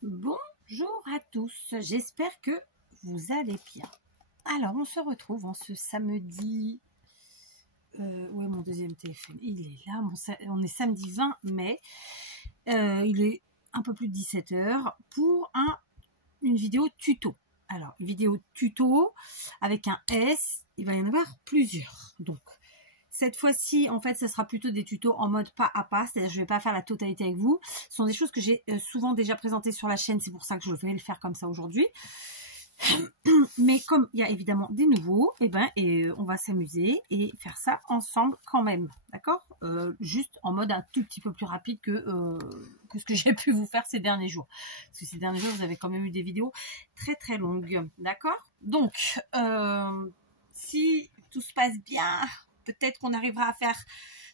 Bonjour à tous, j'espère que vous allez bien. Alors, on se retrouve en ce samedi... où est mon deuxième téléphone? Il est là, on est samedi 20 mai. Il est un peu plus de 17 h pour une vidéo tuto. Alors, une vidéo tuto avec un S, il va y en avoir plusieurs. Donc, cette fois-ci, en fait, ça sera plutôt des tutos en mode pas à pas, c'est-à-dire je ne vais pas faire la totalité avec vous. Ce sont des choses que j'ai souvent déjà présentées sur la chaîne, c'est pour ça que je vais le faire comme ça aujourd'hui. Mais comme il y a évidemment des nouveaux, on va s'amuser et faire ça ensemble quand même, d'accord? Juste en mode un tout petit peu plus rapide que ce que j'ai pu vous faire ces derniers jours. Parce que ces derniers jours, vous avez quand même eu des vidéos très très longues, d'accord? Donc, si tout se passe bien, peut-être qu'on arrivera à faire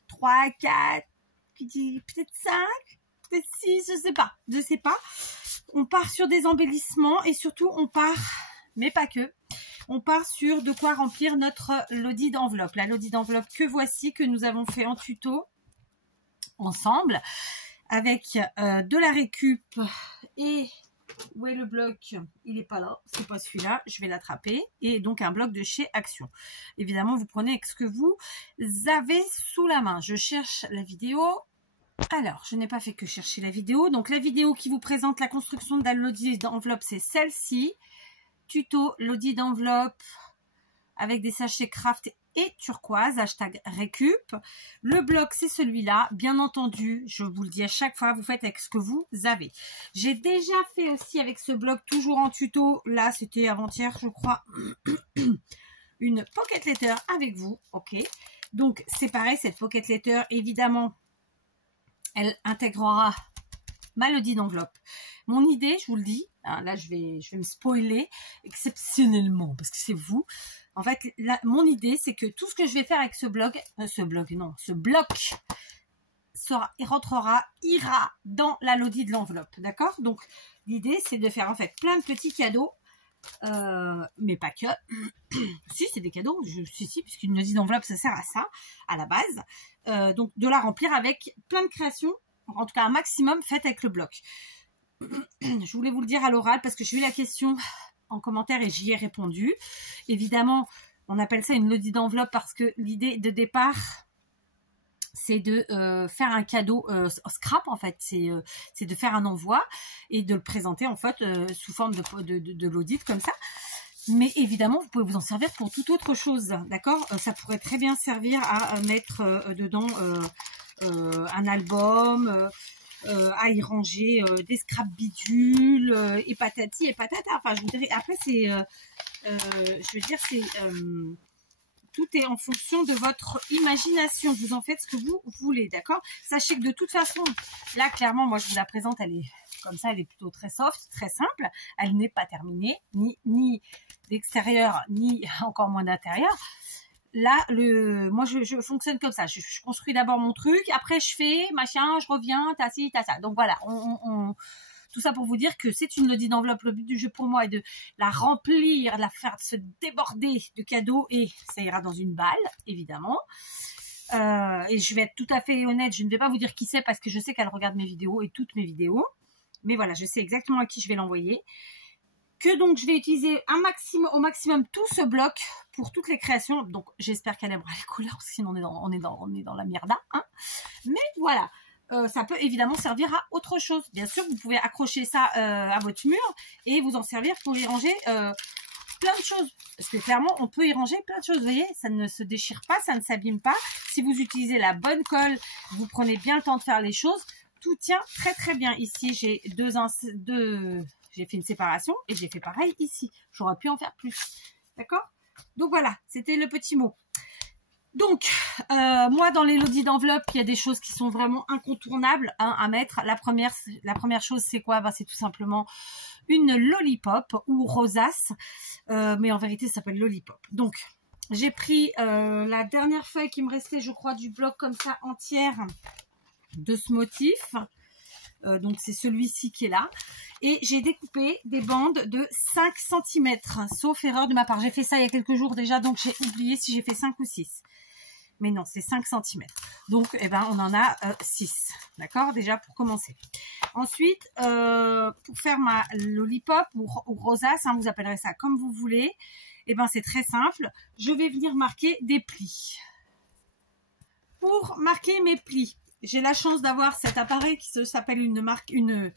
3, 4, peut-être 5, peut-être 6, je sais pas. On part sur des embellissements et surtout on part, mais pas que, on part sur de quoi remplir notre lodi d'enveloppe. La lodi d'enveloppe que voici, que nous avons fait en tuto ensemble, avec de la récup et... Où est le bloc? Il n'est pas là, c'est pas celui-là, je vais l'attraper. Et donc un bloc de chez Action. Évidemment, vous prenez avec ce que vous avez sous la main. Je cherche la vidéo. Alors, je n'ai pas fait que chercher la vidéo. Donc la vidéo qui vous présente la construction de la lodi d'enveloppe, c'est celle-ci. Tuto lodi d'enveloppe avec des sachets craft et turquoise, hashtag récup. Le bloc, c'est celui-là. Bien entendu, je vous le dis à chaque fois, vous faites avec ce que vous avez. J'ai déjà fait aussi avec ce bloc, toujours en tuto. Là, c'était avant-hier, je crois, une pocket letter avec vous. Ok. Donc, c'est pareil, cette pocket letter, évidemment, elle intégrera ma lodi d'enveloppe. Mon idée, je vous le dis, hein, là, je vais me spoiler exceptionnellement, parce que c'est vous. En fait, là, mon idée, c'est que tout ce que je vais faire avec ce bloc ira dans la lodi de l'enveloppe, d'accord? Donc, l'idée, c'est de faire en fait plein de petits cadeaux, mais pas que. Si, c'est des cadeaux, si, puisqu'une lodi d'enveloppe, ça sert à ça, à la base. Donc, de la remplir avec plein de créations, en tout cas un maximum, faites avec le bloc. Je voulais vous le dire à l'oral, parce que j'ai eu la question en commentaire et j'y ai répondu. Évidemment, on appelle ça une lodi d'enveloppe parce que l'idée de départ, c'est de faire un cadeau scrap, en fait. C'est de faire un envoi et de le présenter, en fait, sous forme de lodi, comme ça. Mais évidemment, vous pouvez vous en servir pour toute autre chose, d'accord? Ça pourrait très bien servir à mettre dedans un album, à y ranger des scraps bidules et patati et patata. Enfin, je vous dirais, après, c'est... je veux dire, c'est... tout est en fonction de votre imagination. Vous en faites ce que vous voulez, d'accord? Sachez que de toute façon, là, clairement, moi, je vous la présente, elle est comme ça, elle est plutôt très soft, très simple. Elle n'est pas terminée, ni d'extérieur, ni encore moins d'intérieur. Là, moi, je fonctionne comme ça. Je construis d'abord mon truc, après je fais machin, je reviens, t'as ci, t'as ça. Donc voilà, tout ça pour vous dire que c'est une lodi d'enveloppe. Le but du jeu pour moi est de la remplir, de la faire se déborder de cadeaux et ça ira dans une balle, évidemment. Et je vais être tout à fait honnête, je ne vais pas vous dire qui c'est parce que je sais qu'elle regarde mes vidéos et toutes mes vidéos. Mais voilà, je sais exactement à qui je vais l'envoyer. Que donc je vais utiliser au maximum tout ce bloc pour toutes les créations. Donc j'espère qu'elle aimera les couleurs, sinon on est dans la mierda, hein. Mais voilà, ça peut évidemment servir à autre chose. Bien sûr, vous pouvez accrocher ça à votre mur et vous en servir pour y ranger plein de choses. Parce que clairement, on peut y ranger plein de choses. Vous voyez, ça ne se déchire pas, ça ne s'abîme pas. Si vous utilisez la bonne colle, vous prenez bien le temps de faire les choses. Tout tient très très bien. Ici, j'ai j'ai fait une séparation et j'ai fait pareil ici. J'aurais pu en faire plus. D'accord? Donc voilà, c'était le petit mot. Donc, moi, dans les lodis d'enveloppe, il y a des choses qui sont vraiment incontournables, hein, à mettre. La première chose, c'est quoi? C'est tout simplement une lollipop ou rosace. Mais en vérité, ça s'appelle lollipop. Donc, j'ai pris la dernière feuille qui me restait, je crois, du bloc comme ça entière de ce motif. Donc c'est celui-ci qui est là. Et j'ai découpé des bandes de 5 cm, sauf erreur de ma part. J'ai fait ça il y a quelques jours déjà, donc j'ai oublié si j'ai fait 5 ou 6. Mais non, c'est 5 cm. Donc, eh ben, on en a 6. D'accord? Déjà, pour commencer. Ensuite, pour faire ma lollipop ou rosace, hein, vous appellerez ça comme vous voulez, eh ben, c'est très simple. Je vais venir marquer des plis. Pour marquer mes plis, j'ai la chance d'avoir cet appareil qui s'appelle une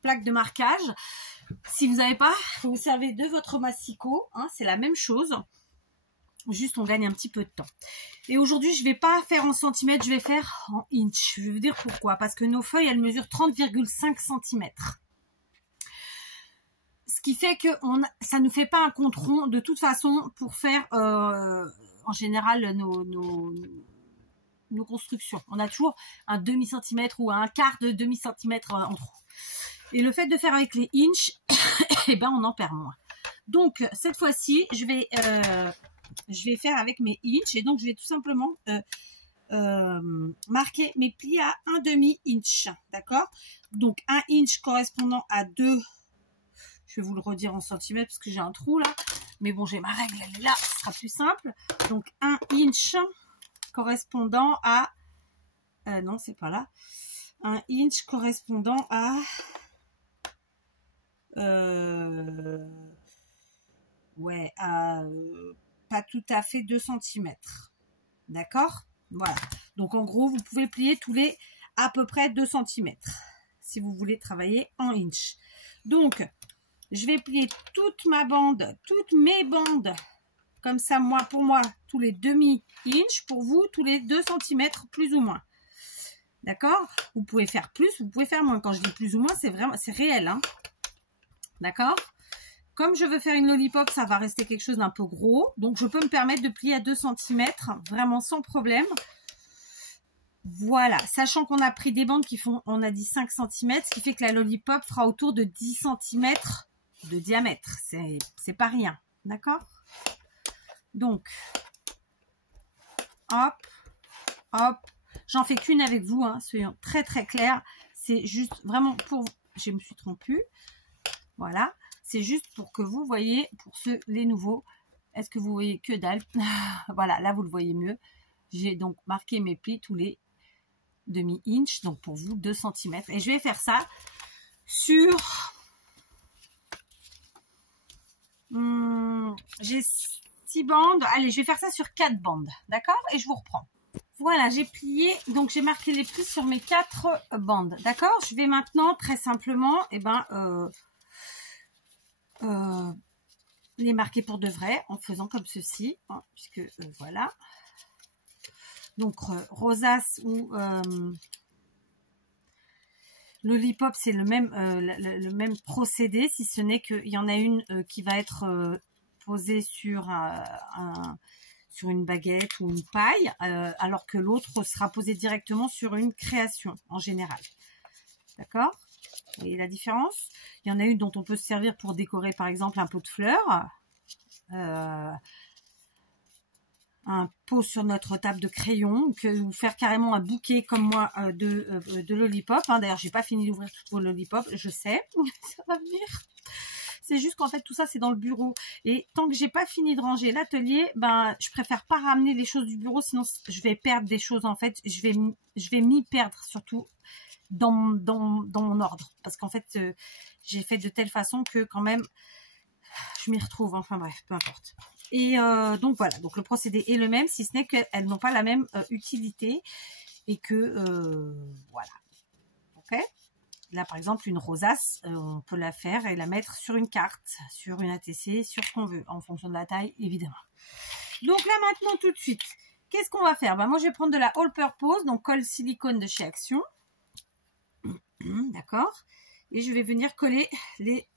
plaque de marquage. Si vous n'avez pas, vous servez de votre massicot, hein, c'est la même chose. Juste, on gagne un petit peu de temps. Et aujourd'hui, je ne vais pas faire en centimètres, je vais faire en inch. Je vais vous dire pourquoi. Parce que nos feuilles, elles mesurent 30,5 cm. Ce qui fait que ça ne nous fait pas un compte rond de toute façon pour faire en général nos constructions. On a toujours un demi-centimètre ou un quart de demi-centimètre en trop. Et le fait de faire avec les inches, eh ben, on en perd moins. Donc, cette fois-ci, je vais faire avec mes inches. Et donc, je vais tout simplement marquer mes plis à 1/2 inch. D'accord? Donc, 1 inch correspondant à 2. Je vais vous le redire en centimètres parce que j'ai un trou là. Mais bon, j'ai ma règle, elle est là. Ce sera plus simple. Donc, 1 inch correspondant à... non, c'est pas là. 1 inch correspondant à... ouais, pas tout à fait 2 cm. D'accord? Voilà. Donc, en gros, vous pouvez plier tous les à peu près 2 cm si vous voulez travailler en inch. Donc, je vais plier toute ma bande, toutes mes bandes, comme ça, pour moi, tous les demi-inch, pour vous, tous les 2 cm, plus ou moins. D'accord? Vous pouvez faire plus, vous pouvez faire moins. Quand je dis plus ou moins, c'est réel, hein. D'accord? Comme je veux faire une lollipop, ça va rester quelque chose d'un peu gros. Donc, je peux me permettre de plier à 2 cm, vraiment sans problème. Voilà. Sachant qu'on a pris des bandes qui font, on a dit 5 cm, ce qui fait que la lollipop fera autour de 10 cm de diamètre. C'est pas rien. D'accord? Donc, hop, hop. J'en fais qu'une avec vous, hein, soyons très très clairs. C'est juste vraiment pour... Je me suis trompée. Voilà. C'est juste pour que vous voyez, pour les nouveaux, est-ce que vous voyez que dalle? Voilà, là vous le voyez mieux. J'ai donc marqué mes plis tous les demi-inch, donc pour vous 2 cm. Et je vais faire ça sur... j'ai 6 bandes. Allez, je vais faire ça sur 4 bandes, d'accord? Et je vous reprends. Voilà, j'ai plié, donc j'ai marqué les plis sur mes 4 bandes, d'accord? Je vais maintenant, très simplement, les marquer pour de vrai en faisant comme ceci, hein, puisque voilà. Donc rosace ou lollipop, c'est le même procédé, si ce n'est qu'il y en a une qui va être posée sur une baguette ou une paille, alors que l'autre sera posée directement sur une création en général. D'accord? Vous voyez la différence? Il y en a une dont on peut se servir pour décorer par exemple un pot de fleurs, un pot sur notre table de crayon, ou faire carrément un bouquet comme moi de lollipop. Hein. D'ailleurs, j'ai pas fini d'ouvrir toutes vos lollipops, je sais, ça va venir. C'est juste qu'en fait tout ça c'est dans le bureau et tant que j'ai pas fini de ranger l'atelier, ben je préfère pas ramener les choses du bureau, sinon je vais perdre des choses en fait. Je vais m'y perdre surtout dans mon ordre parce qu'en fait j'ai fait de telle façon que quand même je m'y retrouve. Enfin bref, peu importe. Et donc voilà, donc le procédé est le même, si ce n'est qu'elles n'ont pas la même utilité et que voilà. Ok. Là, par exemple, une rosace, on peut la faire et la mettre sur une carte, sur une ATC, sur ce qu'on veut, en fonction de la taille, évidemment. Donc là, maintenant, tout de suite, qu'est-ce qu'on va faire? Ben, moi, je vais prendre de la All Purpose, donc colle silicone de chez Action. D'accord? Et je vais venir coller les...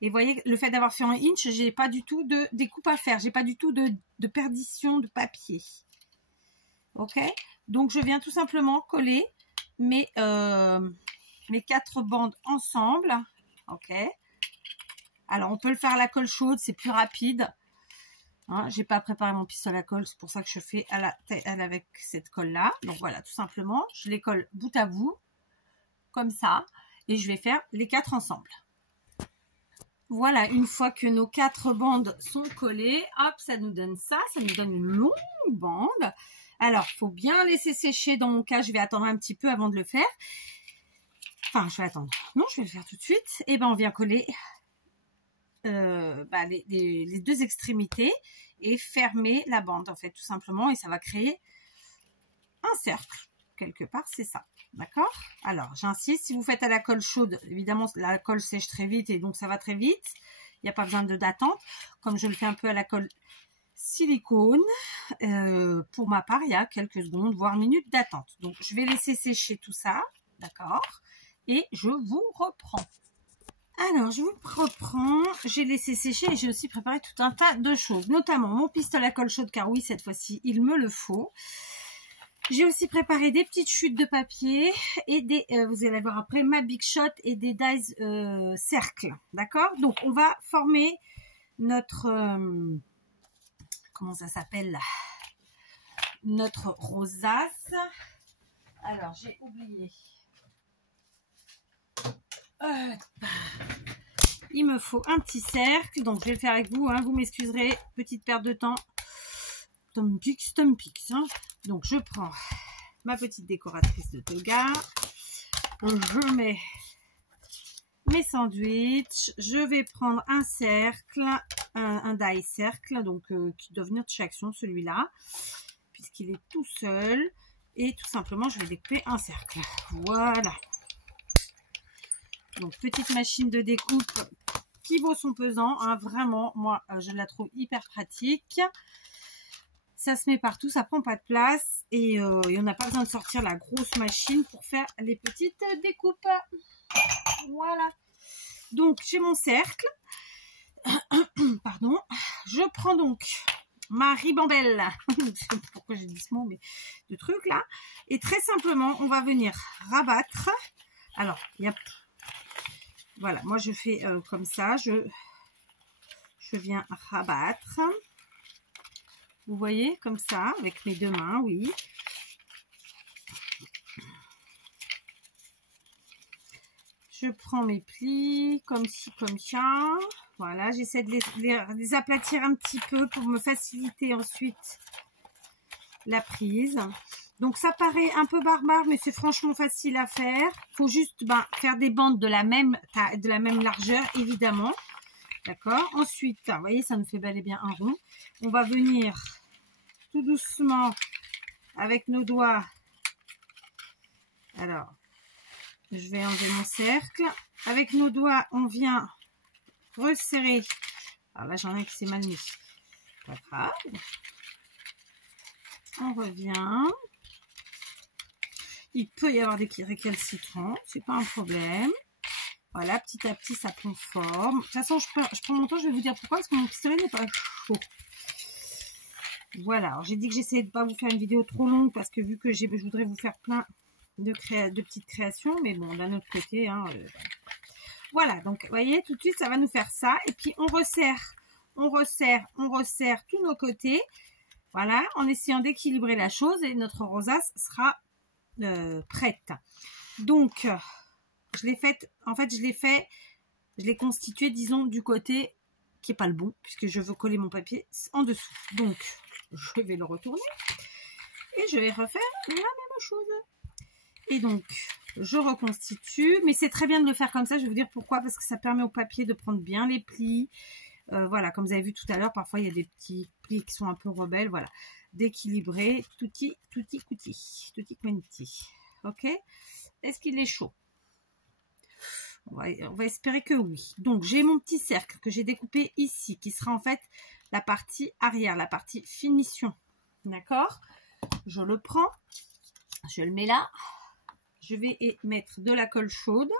Et vous voyez, le fait d'avoir fait en inch, j'ai pas du tout de découpe à faire. J'ai pas du tout de perdition de papier. Ok? Donc, je viens tout simplement coller mes 4 bandes ensemble. Ok. Alors, on peut le faire à la colle chaude, c'est plus rapide. Hein, j'ai pas préparé mon pistolet à colle, c'est pour ça que je fais avec cette colle-là. Donc, voilà, tout simplement, je les colle bout à bout, comme ça. Et je vais faire les 4 ensemble. Voilà, une fois que nos 4 bandes sont collées, hop, ça nous donne ça. Ça nous donne une longue bande. Alors, il faut bien laisser sécher. Dans mon cas, je vais attendre un petit peu avant de le faire. Enfin, je vais attendre. Non, je vais le faire tout de suite. Et ben, on vient coller les deux extrémités et fermer la bande, en fait, tout simplement. Et ça va créer un cercle. Quelque part, c'est ça. D'accord? Alors, j'insiste. Si vous faites à la colle chaude, évidemment, la colle sèche très vite et donc ça va très vite. Il n'y a pas besoin d'attente. Comme je le fais un peu à la colle silicone, pour ma part, il y a quelques secondes, voire minutes d'attente. Donc, je vais laisser sécher tout ça. D'accord? Et je vous reprends. Alors, je vous reprends. J'ai laissé sécher et j'ai aussi préparé tout un tas de choses, notamment mon pistolet à colle chaude, car oui, cette fois-ci, il me le faut. J'ai aussi préparé des petites chutes de papier et des, vous allez voir après, ma Big Shot et des dies cercles. D'accord? Donc, on va former notre, comment ça s'appelle là? Notre rosace. Alors, j'ai oublié. Il me faut un petit cercle, donc je vais le faire avec vous, hein, vous m'excuserez, petite perte de temps. Stumpix, hein. Donc je prends ma petite décoratrice de toga, je mets mes sandwichs, je vais prendre un cercle, un die cercle, donc qui doit venir de chez Action, celui-là, puisqu'il est tout seul, et tout simplement je vais découper un cercle. Voilà. Donc, petite machine de découpe qui vaut son pesant. Hein, vraiment, moi, je la trouve hyper pratique. Ça se met partout, ça prend pas de place. Et on n'a pas besoin de sortir la grosse machine pour faire les petites découpes. Voilà. Donc, j'ai mon cercle. Pardon. Je prends donc ma ribambelle. Je sais pas pourquoi j'ai dit ce mot, mais de truc là. Et très simplement, on va venir rabattre. Alors, il y a... Voilà, moi je fais comme ça, je viens rabattre. Vous voyez, comme ça, avec mes deux mains, oui. Je prends mes plis, comme ci, comme ça. Voilà, j'essaie de les aplatir un petit peu pour me faciliter ensuite la prise. Donc ça paraît un peu barbare, mais c'est franchement facile à faire. Il faut juste faire des bandes de la même largeur, évidemment. D'accord? Ensuite, vous voyez, ça nous fait bel et bien un rond. On va venir tout doucement avec nos doigts. Alors, je vais enlever mon cercle. Avec nos doigts, on vient resserrer. Alors là, j'en ai qui s'est mal mis. Pas grave. On revient. Il peut y avoir des récalcitrants, c'est pas un problème. Voilà, petit à petit, ça prend forme. De toute façon, je prends mon temps, je vais vous dire pourquoi, parce que mon pistolet n'est pas chaud. Voilà, alors j'ai dit que j'essayais de ne pas vous faire une vidéo trop longue, parce que vu que je voudrais vous faire plein de petites créations, mais bon, d'un autre côté, hein, voilà, donc, vous voyez, tout de suite, ça va nous faire ça. Et puis, on resserre tous nos côtés. Voilà, en essayant d'équilibrer la chose, et notre rosace sera prête. Donc je l'ai constitué, disons, du côté qui est pas le bon, puisque je veux coller mon papier en dessous. Donc je vais le retourner et je vais refaire la même chose. Et donc je reconstitue, mais c'est très bien de le faire comme ça. Je vais vous dire pourquoi, parce que ça permet au papier de prendre bien les plis. Voilà, comme vous avez vu tout à l'heure, parfois il y a des petits plis qui sont un peu rebelles, voilà, d'équilibrer, tutti quanti. Ok, est-ce qu'il est chaud? On va espérer que oui. Donc j'ai mon petit cercle que j'ai découpé ici, qui sera en fait la partie arrière, la partie finition. D'accord? Je le prends, je le mets là, je vais y mettre de la colle chaude.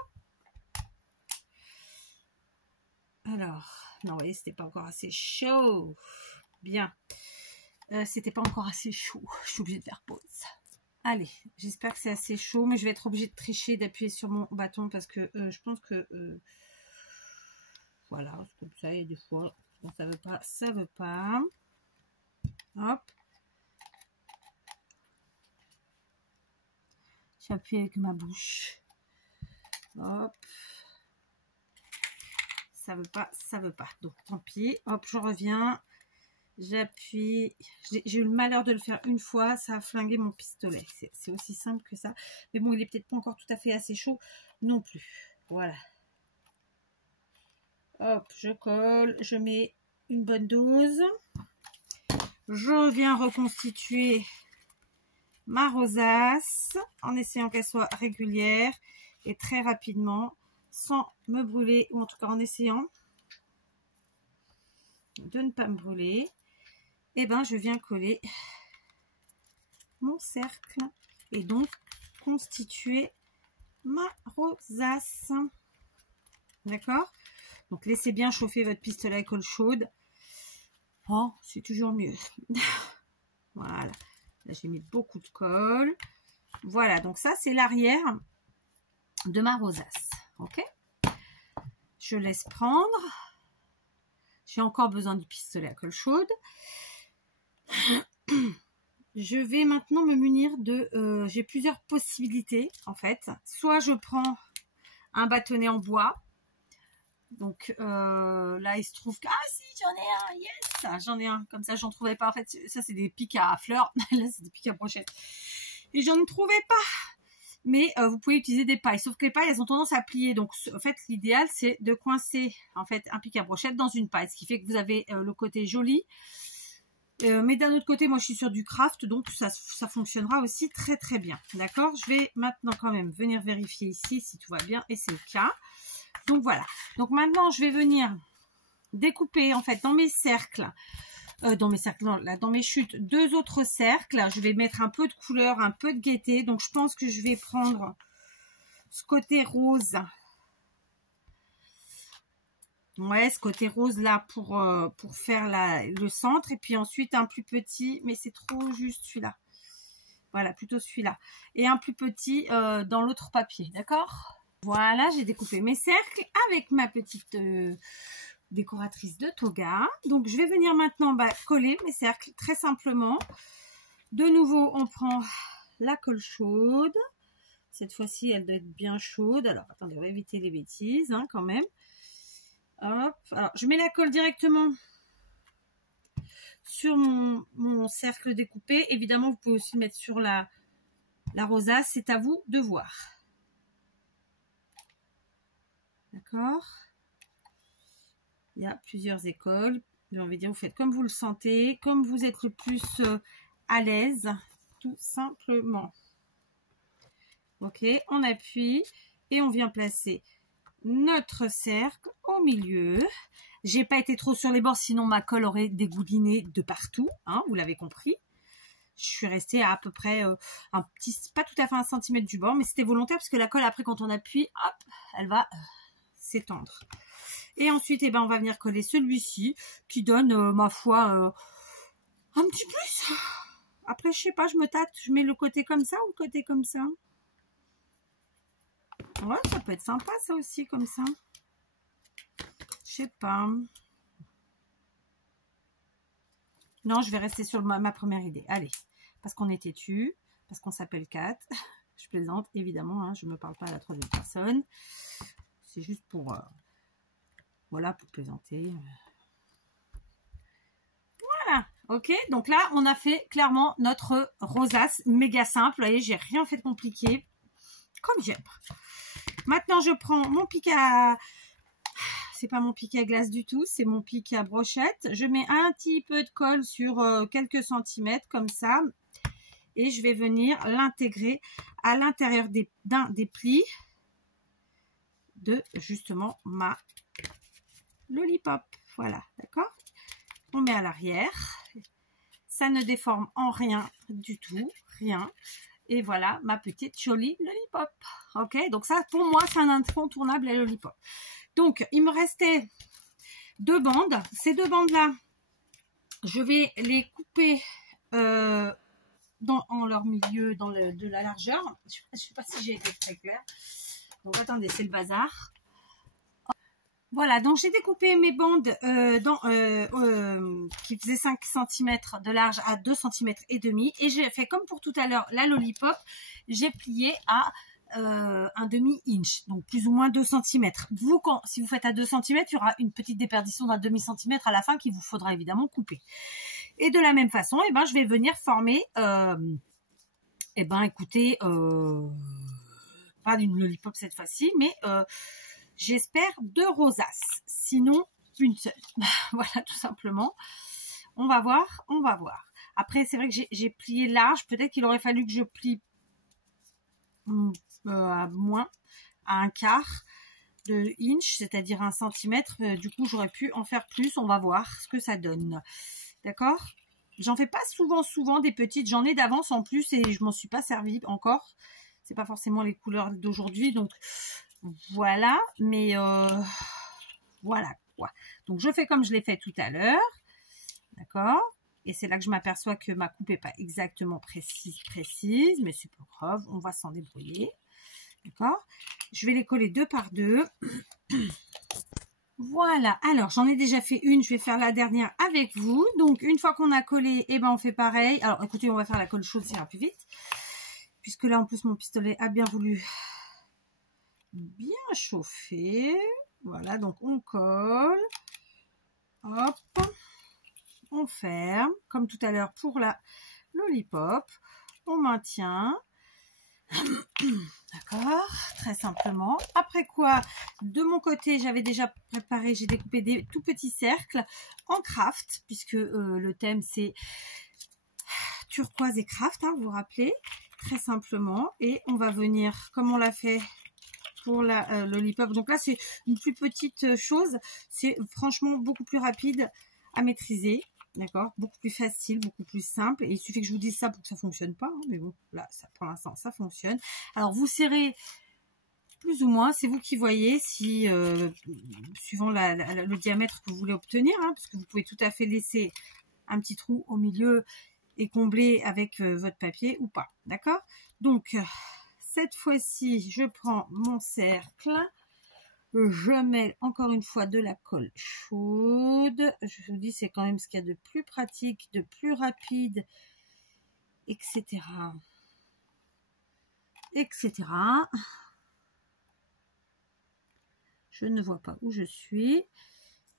Alors, non, vous voyez, c'était pas encore assez chaud. Bien. C'était pas encore assez chaud. Je suis obligée de faire pause. Allez, j'espère que c'est assez chaud, mais je vais être obligée de tricher, d'appuyer sur mon bâton parce que je pense que voilà, comme ça, il y a des fois, quand ça veut pas, ça veut pas. Hop. J'appuie avec ma bouche. Hop. Ça veut pas, ça veut pas. Donc tant pis. Hop, je reviens. j'appuie. J'ai eu le malheur de le faire une fois, ça a flingué mon pistolet. C'est aussi simple que ça. Mais bon, il est peut-être pas encore tout à fait assez chaud non plus. Voilà. Hop, je colle, je mets une bonne dose. Je viens reconstituer ma rosace en essayant qu'elle soit régulière et très rapidement, sans me brûler, ou en tout cas en essayant de ne pas me brûler. Et ben je viens coller mon cercle et donc constituer ma rosace. D'accord? Donc laissez bien chauffer votre pistolet à colle chaude. Oh, c'est toujours mieux. Voilà. Là j'ai mis beaucoup de colle. Voilà, donc ça c'est l'arrière de ma rosace. Ok? Je laisse prendre. J'ai encore besoin du pistolet à colle chaude. Je vais maintenant me munir de... j'ai plusieurs possibilités en fait. Soit je prends un bâtonnet en bois. Donc là il se trouve que... Ah si, j'en ai un, yes, j'en ai un. Comme ça j'en trouvais pas. En fait ça c'est des pics à fleurs. Là c'est des pics à brochettes. Et j'en trouvais pas. Mais vous pouvez utiliser des pailles. Sauf que les pailles elles ont tendance à plier. Donc en fait l'idéal c'est de coincer en fait un pic à brochette dans une paille. Ce qui fait que vous avez le côté joli. Mais d'un autre côté, moi je suis sur du craft, donc ça fonctionnera aussi très très bien. D'accord? Je vais maintenant quand même venir vérifier ici si tout va bien, et c'est le cas. Donc voilà. Donc maintenant je vais venir découper en fait dans mes cercles, dans mes chutes, deux autres cercles. Je vais mettre un peu de couleur, un peu de gaieté. Donc je pense que je vais prendre ce côté rose. Ouais, ce côté rose là pour faire le centre. Et puis ensuite un plus petit, mais c'est trop juste celui-là. Voilà, plutôt celui-là. Et un plus petit dans l'autre papier, d'accord? Voilà, j'ai découpé mes cercles avec ma petite décoratrice de toga. Donc je vais venir maintenant coller mes cercles très simplement. De nouveau, on prend la colle chaude. Cette fois-ci, elle doit être bien chaude. Alors, attendez, on va éviter les bêtises hein, quand même. Hop. Alors, je mets la colle directement sur mon cercle découpé. Évidemment, vous pouvez aussi le mettre sur la rosace. C'est à vous de voir. D'accord? Il y a plusieurs écoles. J'ai envie de dire, vous faites comme vous le sentez, comme vous êtes le plus à l'aise, tout simplement. Ok, on appuie et on vient placer notre cercle au milieu. J'ai pas été trop sur les bords, sinon ma colle aurait dégouliné de partout, hein, vous l'avez compris. Je suis restée à peu près un petit, pas tout à fait 1 cm du bord, mais c'était volontaire parce que la colle après quand on appuie, hop, elle va s'étendre. Et ensuite, eh ben, on va venir coller celui-ci qui donne, ma foi, un petit plus. Après, je sais pas, je me tâte, je mets le côté comme ça ou le côté comme ça. Ouais, ça peut être sympa ça aussi comme ça. Je sais pas. Non, je vais rester sur ma première idée. Allez, parce qu'on est têtu, parce qu'on s'appelle Kat. Je plaisante, évidemment, hein, je ne me parle pas à la troisième personne. C'est juste pour... voilà, pour plaisanter. Voilà, ok. Donc là, on a fait clairement notre rosace méga simple. Vous voyez, j'ai rien fait de compliqué. Comme j'aime. Maintenant, je prends mon pic à... C'est pas mon pic à glace du tout, c'est mon pic à brochette. Je mets un petit peu de colle sur quelques centimètres comme ça. Et je vais venir l'intégrer à l'intérieur des plis de justement ma lollipop. Voilà, d'accord? On met à l'arrière. Ça ne déforme en rien du tout, rien. Et voilà ma petite jolie lollipop. Ok, donc ça pour moi c'est un incontournable la lollipop. Donc il me restait 2 bandes. Ces 2 bandes là, je vais les couper en leur milieu, de la largeur. Je ne sais pas si j'ai été très claire. Donc attendez, c'est le bazar. Voilà, donc j'ai découpé mes bandes qui faisaient 5 cm de large à 2 cm et demi. Et j'ai fait comme pour tout à l'heure la lollipop. J'ai plié à un demi-inch, donc plus ou moins 2 cm. Vous, si vous faites à 2 cm, il y aura une petite déperdition d'un demi-centimètre à la fin qu'il vous faudra évidemment couper. Et de la même façon, eh ben, je vais venir former, eh ben, écoutez, pas d'une lollipop cette fois-ci, mais j'espère 2 rosaces, sinon une seule. Voilà, tout simplement. On va voir, on va voir. Après, c'est vrai que j'ai plié large. Peut-être qu'il aurait fallu que je plie à moins, à un quart de inch, c'est-à-dire 1 centimètre. Du coup, j'aurais pu en faire plus. On va voir ce que ça donne. D'accord? J'en fais pas souvent des petites. J'en ai d'avance en plus et je m'en suis pas servi encore. C'est pas forcément les couleurs d'aujourd'hui, donc voilà. Mais voilà quoi. Donc, je fais comme je l'ai fait tout à l'heure. D'accord? Et c'est là que je m'aperçois que ma coupe n'est pas exactement précise, mais c'est pas grave, on va s'en débrouiller. D'accord? Je vais les coller 2 par 2. Voilà, alors j'en ai déjà fait une, je vais faire la dernière avec vous. Donc une fois qu'on a collé, eh ben on fait pareil. Alors écoutez, on va faire la colle chaude, ça ira plus vite. Puisque là en plus mon pistolet a bien voulu bien chauffer. Voilà, donc on colle. Hop. On ferme, comme tout à l'heure pour la lollipop. On maintient. D'accord, très simplement. Après quoi, de mon côté, j'avais déjà préparé, j'ai découpé des tout petits cercles en craft, puisque le thème c'est turquoise et craft, hein, vous vous rappelez, très simplement. Et on va venir, comme on l'a fait pour la lollipop. Donc là, c'est une plus petite chose. C'est franchement beaucoup plus rapide à maîtriser. D'accord, beaucoup plus facile, beaucoup plus simple. Et il suffit que je vous dise ça pour que ça fonctionne pas. Hein, mais bon, là, ça, pour l'instant, ça fonctionne. Alors, vous serrez plus ou moins. C'est vous qui voyez si, suivant le diamètre que vous voulez obtenir. Hein, parce que vous pouvez tout à fait laisser un petit trou au milieu et combler avec votre papier ou pas. D'accord? Donc, cette fois-ci, je prends mon cercle. Je mets encore une fois de la colle chaude. Je vous dis, c'est quand même ce qu'il y a de plus pratique, de plus rapide, etc. etc. Je ne vois pas où je suis.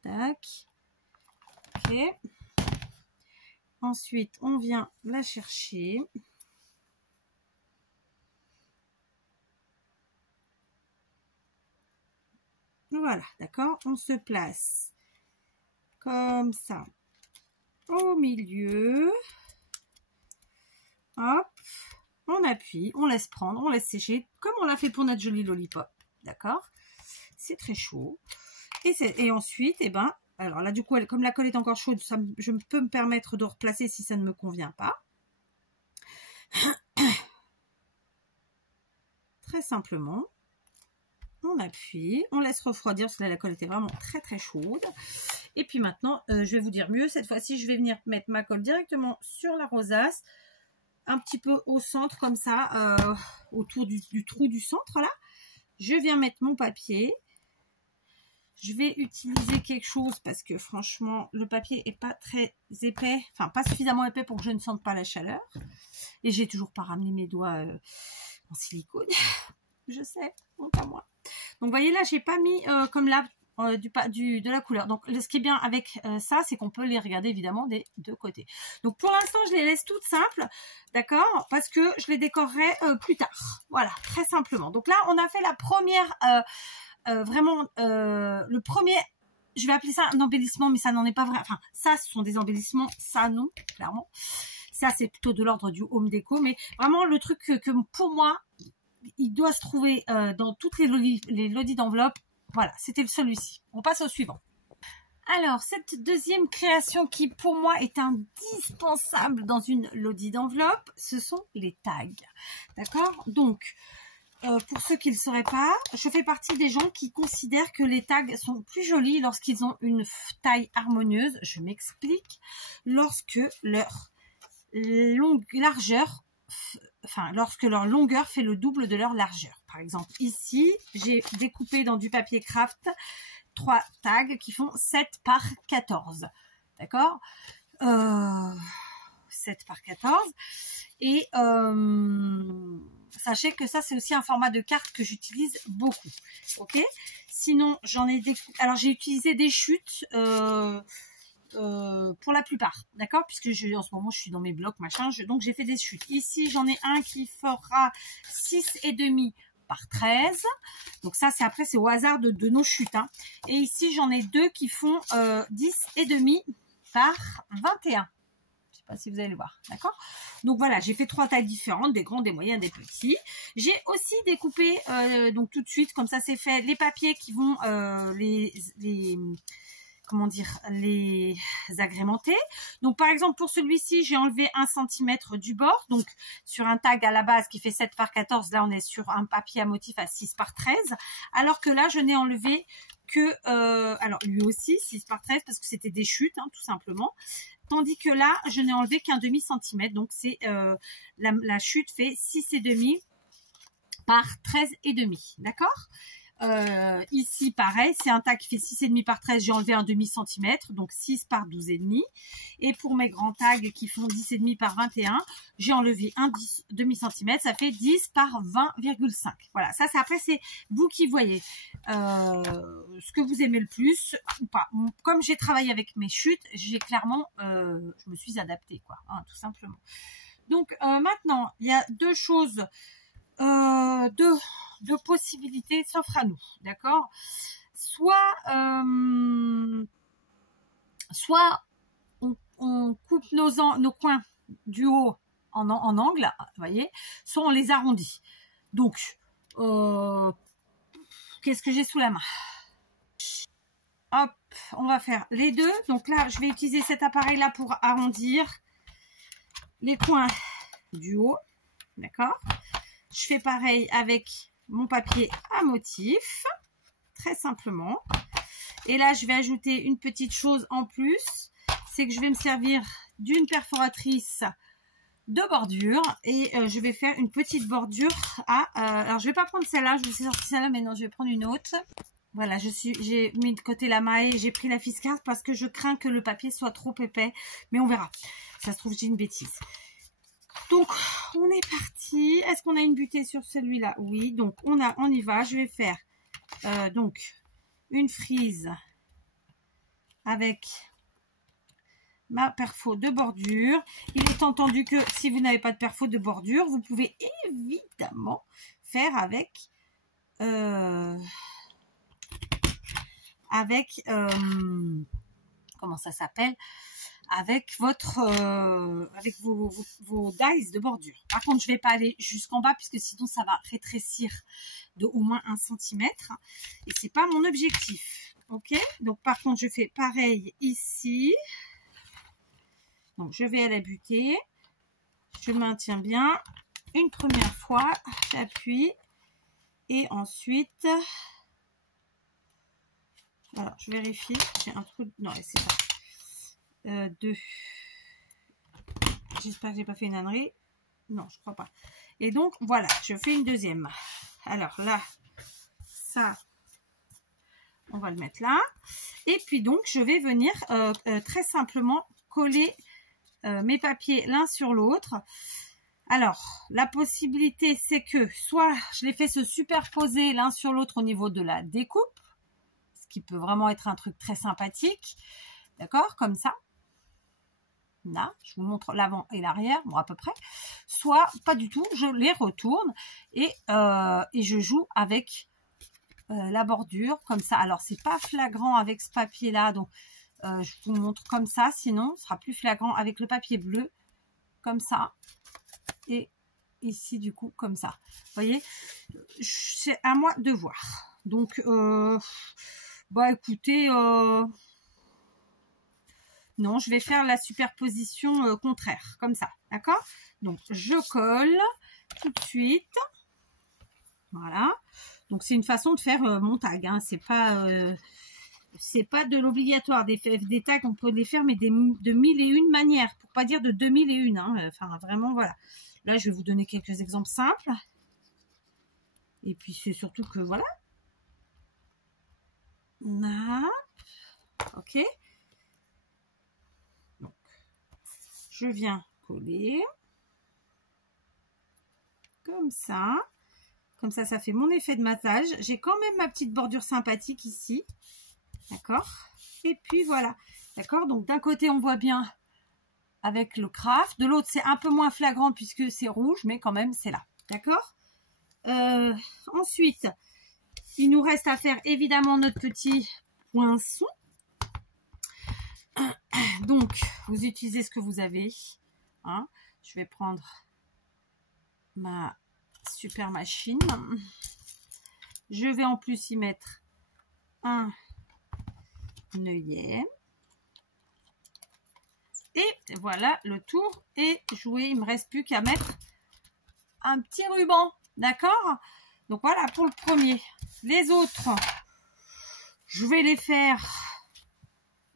Tac. Ok. Ensuite, on vient la chercher. Voilà, d'accord? On se place comme ça au milieu. Hop, on appuie, on laisse prendre, on laisse sécher, comme on l'a fait pour notre jolie lollipop. D'accord? C'est très chaud. Et ensuite, eh ben, alors là, du coup, comme la colle est encore chaude, je peux me permettre de replacer si ça ne me convient pas. Très simplement. On appuie, on laisse refroidir parce que là, la colle était vraiment très très chaude. Et puis maintenant, je vais vous dire mieux. Cette fois-ci, je vais venir mettre ma colle directement sur la rosace, un petit peu au centre comme ça, autour du trou du centre là. Je viens mettre mon papier. Je vais utiliser quelque chose parce que franchement, le papier est pas très épais, enfin pas suffisamment épais pour que je ne sente pas la chaleur. Et j'ai toujours pas ramené mes doigts en silicone. Je sais, honte à moi. Donc, vous voyez là, j'ai pas mis comme là de la couleur. Donc, ce qui est bien avec ça, c'est qu'on peut les regarder évidemment des deux côtés. Donc, pour l'instant, je les laisse toutes simples, d'accord? Parce que je les décorerai plus tard. Voilà, très simplement. Donc là, on a fait la première, vraiment, le premier, je vais appeler ça un embellissement, mais ça n'en est pas vrai. Enfin, ça, ce sont des embellissements, ça non, clairement. Ça, c'est plutôt de l'ordre du home déco, mais vraiment le truc que pour moi, il doit se trouver dans toutes les lodis d'enveloppe. Voilà, c'était celui-ci. On passe au suivant. Alors, cette deuxième création qui, pour moi, est indispensable dans une lodie d'enveloppe, ce sont les tags. D'accord? Donc, pour ceux qui ne le sauraient pas, je fais partie des gens qui considèrent que les tags sont plus jolis lorsqu'ils ont une taille harmonieuse. Je m'explique. Lorsque leur largeur... Enfin, lorsque leur longueur fait le double de leur largeur. Par exemple, ici, j'ai découpé dans du papier craft 3 tags qui font 7 par 14. D'accord? 7 par 14. Et sachez que ça, c'est aussi un format de carte que j'utilise beaucoup. Ok. Sinon, j'en ai des... Alors, j'ai utilisé des chutes pour la plupart, d'accord, puisque en ce moment je suis dans mes blocs machin, donc j'ai fait des chutes. Ici j'en ai un qui fera 6,5 par 13, donc ça c'est après c'est au hasard de nos chutes, hein. Et ici j'en ai deux qui font 10,5 par 21. Je sais pas si vous allez le voir, d'accord. Donc voilà, j'ai fait 3 tailles différentes, des grands, des moyens, des petits. J'ai aussi découpé donc tout de suite, comme ça c'est fait, les papiers qui vont comment dire, les agrémenter. Donc par exemple pour celui-ci j'ai enlevé 1 cm du bord, donc sur un tag à la base qui fait 7 par 14, là on est sur un papier à motif à 6 par 13, alors que là je n'ai enlevé que alors lui aussi 6 par 13 parce que c'était des chutes, hein, tout simplement, tandis que là je n'ai enlevé qu'un demi centimètre, donc c'est la chute fait 6,5 par 13,5, d'accord. Ici pareil, c'est un tag qui fait 6,5 par 13, j'ai enlevé un demi centimètre, donc 6 par 12,5. Et pour mes grands tags qui font 10,5 par 21, j'ai enlevé un demi centimètre, ça fait 10 par 20,5. Voilà, ça c'est après c'est vous qui voyez ce que vous aimez le plus ou pas. Comme j'ai travaillé avec mes chutes, j'ai clairement je me suis adaptée, quoi, hein, tout simplement. Donc maintenant il y a deux choses, deux possibilités s'offrent à nous, d'accord. Soit on coupe nos coins du haut en angle, vous voyez, soit on les arrondit. Donc qu'est-ce que j'ai sous la main? Hop, on va faire les deux. Donc là je vais utiliser cet appareil là pour arrondir les coins du haut, d'accord. Je fais pareil avec mon papier à motif, très simplement. Et là, je vais ajouter une petite chose en plus, c'est que je vais me servir d'une perforatrice de bordure et je vais faire une petite bordure à... alors, je vais pas prendre celle-là, je vais sortir celle-là, mais non, je vais prendre une autre. Voilà, j'ai mis de côté la maille, j'ai pris la Fiscarte parce que je crains que le papier soit trop épais, mais on verra. Ça se trouve, j'ai une bêtise. Donc, on est parti. Est-ce qu'on a une butée sur celui-là? Oui, donc on y va. Je vais faire donc une frise avec ma perfo de bordure. Il est entendu que si vous n'avez pas de perfo de bordure, vous pouvez évidemment faire avec comment ça s'appelle, avec votre avec vos dies de bordure. Par contre, je vais pas aller jusqu'en bas puisque sinon ça va rétrécir de au moins 1 cm et c'est pas mon objectif. Ok, donc par contre je fais pareil ici. Donc je vais à la butée, je maintiens bien une première fois, j'appuie et ensuite alors je vérifie, j'ai un trou, non c'est ça. 2. J'espère que j'ai pas fait une ânerie. Non, je crois pas. Et donc voilà, je fais une deuxième. Alors là, ça, on va le mettre là. Et puis donc, je vais venir très simplement coller mes papiers l'un sur l'autre. Alors, la possibilité, c'est que soit je les fais se superposer l'un sur l'autre au niveau de la découpe, ce qui peut vraiment être un truc très sympathique. D'accord, comme ça. Là, je vous montre l'avant et l'arrière, bon à peu près. Soit pas du tout, je les retourne et je joue avec la bordure comme ça. Alors c'est pas flagrant avec ce papier là, donc je vous montre comme ça, sinon ce sera plus flagrant avec le papier bleu comme ça et ici du coup comme ça. Vous voyez, c'est à moi de voir. Donc bah écoutez, non, je vais faire la superposition contraire, comme ça, d'accord? Donc, je colle tout de suite. Voilà. Donc, c'est une façon de faire mon tag, hein. C'est pas de l'obligatoire. Des tags, on peut les faire, mais de 1001 manières, pour pas dire de 2001. Hein. Enfin, vraiment, voilà. Là, je vais vous donner quelques exemples simples. Et puis, c'est surtout que, voilà. Là. Ok. Je viens coller. comme ça. Comme ça, ça fait mon effet de massage. J'ai quand même ma petite bordure sympathique ici. D'accord? Et puis voilà. D'accord? Donc d'un côté, on voit bien avec le craft. De l'autre, c'est un peu moins flagrant puisque c'est rouge, mais quand même, c'est là. D'accord? Ensuite, il nous reste à faire évidemment notre petit poinçon. Donc, vous utilisez ce que vous avez. Hein? Je vais prendre ma super machine. Je vais en plus y mettre un œillet. Et voilà, le tour est joué. Il ne me reste plus qu'à mettre un petit ruban. D'accord? Donc voilà pour le premier. Les autres, je vais les faire.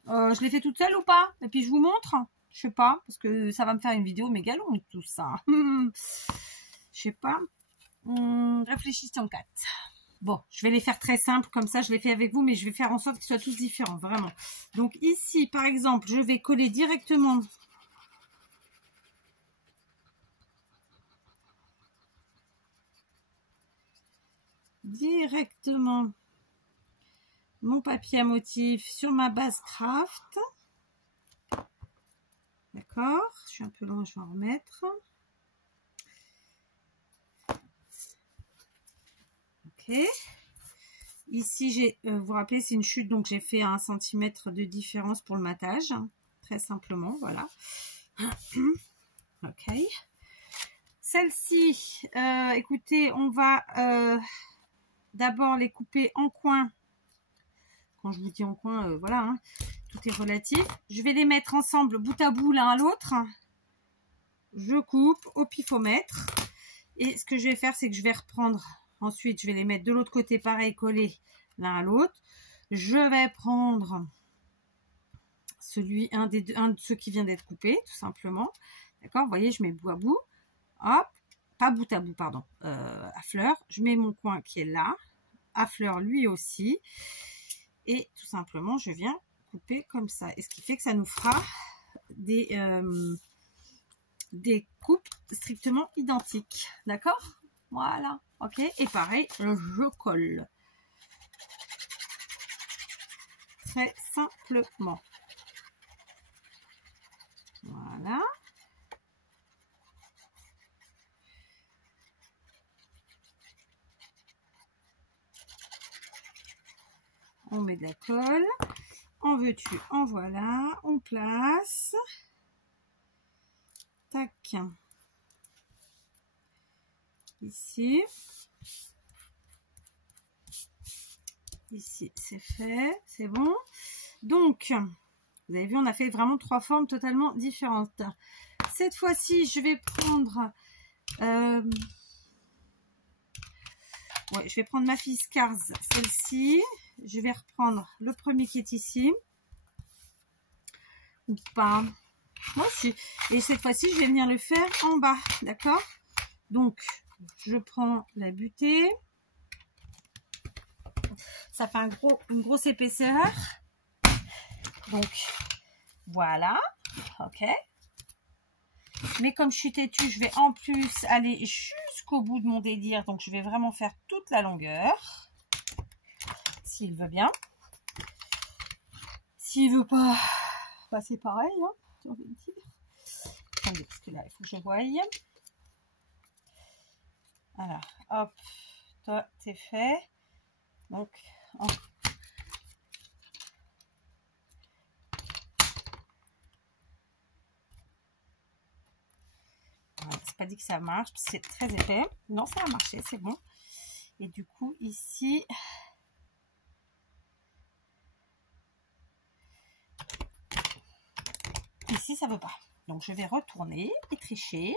Je les fais toute seule ou pas? Et puis je vous montre. Je sais pas, parce que ça va me faire une vidéo méga longue tout ça. Je sais pas. Réfléchissez en 4. Bon, je vais les faire très simples, comme ça je les fais avec vous, mais je vais faire en sorte qu'ils soient tous différents, vraiment. Donc ici, par exemple, je vais coller directement mon papier à motif sur ma base craft. D'accord, je suis un peu loin, je vais en remettre. Ok. Ici, j'ai, vous vous rappelez, c'est une chute, donc j'ai fait 1 cm de différence pour le matage. Très simplement, voilà. Ok. Celle-ci, écoutez, on va d'abord les couper en coin. Quand je vous dis en coin, voilà, hein, tout est relatif. Je vais les mettre ensemble, bout à bout, l'un à l'autre. Je coupe au pifomètre. Et ce que je vais faire, c'est que je vais reprendre. Ensuite, je vais les mettre de l'autre côté, pareil, collés l'un à l'autre. Je vais prendre un de ceux qui vient d'être coupé, tout simplement. D'accord? Vous voyez, je mets bout à bout. Hop, pas bout à bout, pardon, à fleur. Je mets mon coin qui est là, à fleur lui aussi. Et tout simplement, je viens couper comme ça. Et ce qui fait que ça nous fera des coupes strictement identiques. D'accord? Voilà. Ok. Et pareil, je colle. Très simplement. Voilà. On met de la colle. En veux-tu, en voilà. On place. Tac. Ici. Ici, c'est fait. C'est bon. Donc, vous avez vu, on a fait vraiment 3 formes totalement différentes. Cette fois-ci, je vais prendre... ouais, je vais prendre ma Fiskars, celle-ci. Je vais reprendre le premier qui est ici. Ou pas. Moi aussi. Et cette fois-ci, je vais venir le faire en bas. D'accord? Donc, je prends la butée. Ça fait une grosse épaisseur. Donc, voilà. Ok. Mais comme je suis têtue, je vais en plus aller jusqu'au bout de mon délire. Donc, je vais vraiment faire toute la longueur. S'il veut bien. S'il veut pas, bah c'est pareil, hein, j'ai envie de dire. Attendez, parce que là, il faut que je voie. Voilà, hop, toi, c'est fait. Donc, voilà, c'est pas dit que ça marche, c'est très épais. Non, ça a marché, c'est bon. Et du coup, ici... Ici, ça veut pas. Donc, je vais retourner et tricher.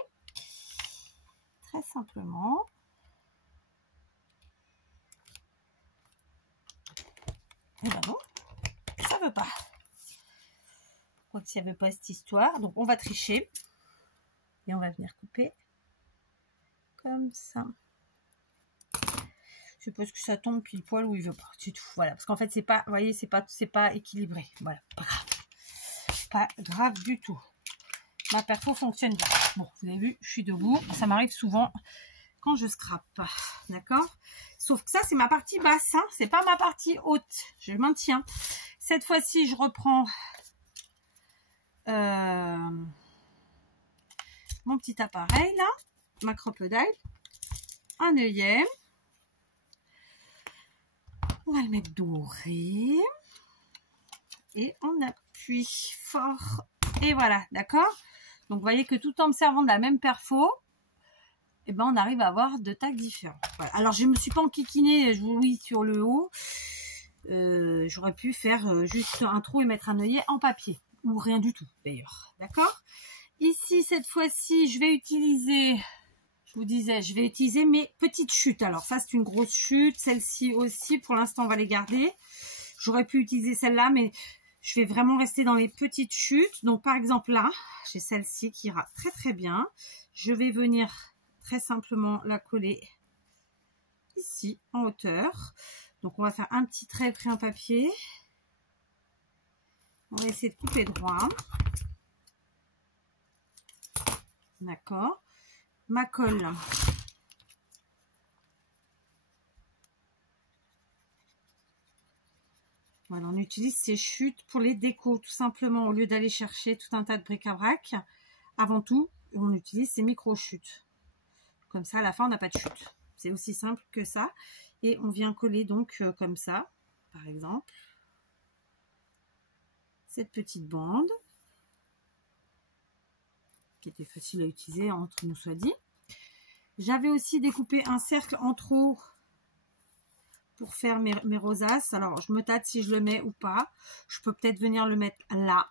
Très simplement. Et ben non, ça veut pas. Pourquoi que ça veut pas cette histoire? Donc, on va tricher. Et on va venir couper. Comme ça. Je suppose que ça tombe pile poil où il veut pas. C'est tout. Voilà. Parce qu'en fait, c'est pas, vous voyez, c'est pas équilibré. Voilà. Pas grave. Pas grave du tout. Ma perfo fonctionne bien. Bon, vous avez vu, je suis debout. Ça m'arrive souvent quand je scrape, d'accord? Sauf que ça, c'est ma partie basse, hein, c'est pas ma partie haute, je maintiens. Cette fois-ci, je reprends mon petit appareil, là, ma crocodile, un œillet. On va le mettre doré. Et on appuie fort. Et voilà, d'accord? Donc, vous voyez que tout en me servant de la même perfo, eh ben, on arrive à avoir deux tacs différents. Voilà. Alors, je ne me suis pas enquiquinée, oui, sur le haut. J'aurais pu faire juste un trou et mettre un œillet en papier. Ou rien du tout, d'ailleurs. D'accord? Ici, cette fois-ci, je vais utiliser... Je vous disais, je vais utiliser mes petites chutes. Alors, ça, c'est une grosse chute. Celle-ci aussi, pour l'instant, on va les garder. J'aurais pu utiliser celle-là, mais... Je vais vraiment rester dans les petites chutes. Donc, par exemple, là, j'ai celle-ci qui ira très, très bien. Je vais venir très simplement la coller ici, en hauteur. Donc, on va faire un petit trait pris en papier. On va essayer de couper droit. D'accord. Ma colle. Voilà, on utilise ces chutes pour les décos, tout simplement, au lieu d'aller chercher tout un tas de bric-à-brac. Avant tout, on utilise ces micro-chutes. Comme ça, à la fin, on n'a pas de chute. C'est aussi simple que ça. Et on vient coller donc comme ça, par exemple, cette petite bande, qui était facile à utiliser, entre nous soit dit. J'avais aussi découpé un cercle en trop pour faire mes rosaces. Alors, je me tâte si je le mets ou pas. Je peux peut-être venir le mettre là.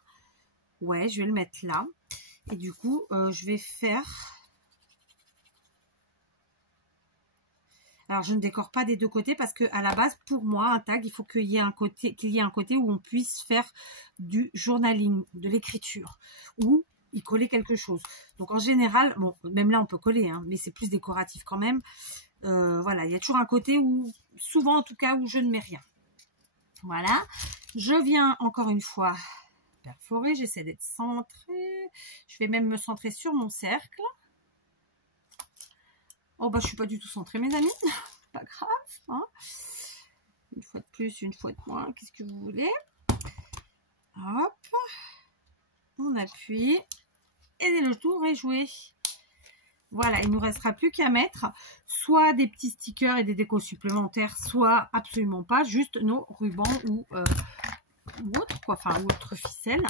Ouais, je vais le mettre là. Et du coup, je vais faire... Alors, je ne décore pas des deux côtés parce que à la base, pour moi, un tag, il faut qu'il y ait un côté où on puisse faire du journaling, de l'écriture, ou y coller quelque chose. Donc, en général, bon, même là, on peut coller, hein, mais c'est plus décoratif quand même. Voilà, il y a toujours un côté où, souvent en tout cas, où je ne mets rien. Voilà, je viens encore une fois perforer, j'essaie d'être centrée. Je vais même me centrer sur mon cercle. Oh bah je suis pas du tout centrée mes amis, pas grave. Hein. Une fois de plus, une fois de moins, qu'est-ce que vous voulez? Hop, on appuie et le tour est joué. Voilà, il ne nous restera plus qu'à mettre soit des petits stickers et des décos supplémentaires, soit absolument pas, juste nos rubans ou autre, quoi, enfin, ou autre ficelle.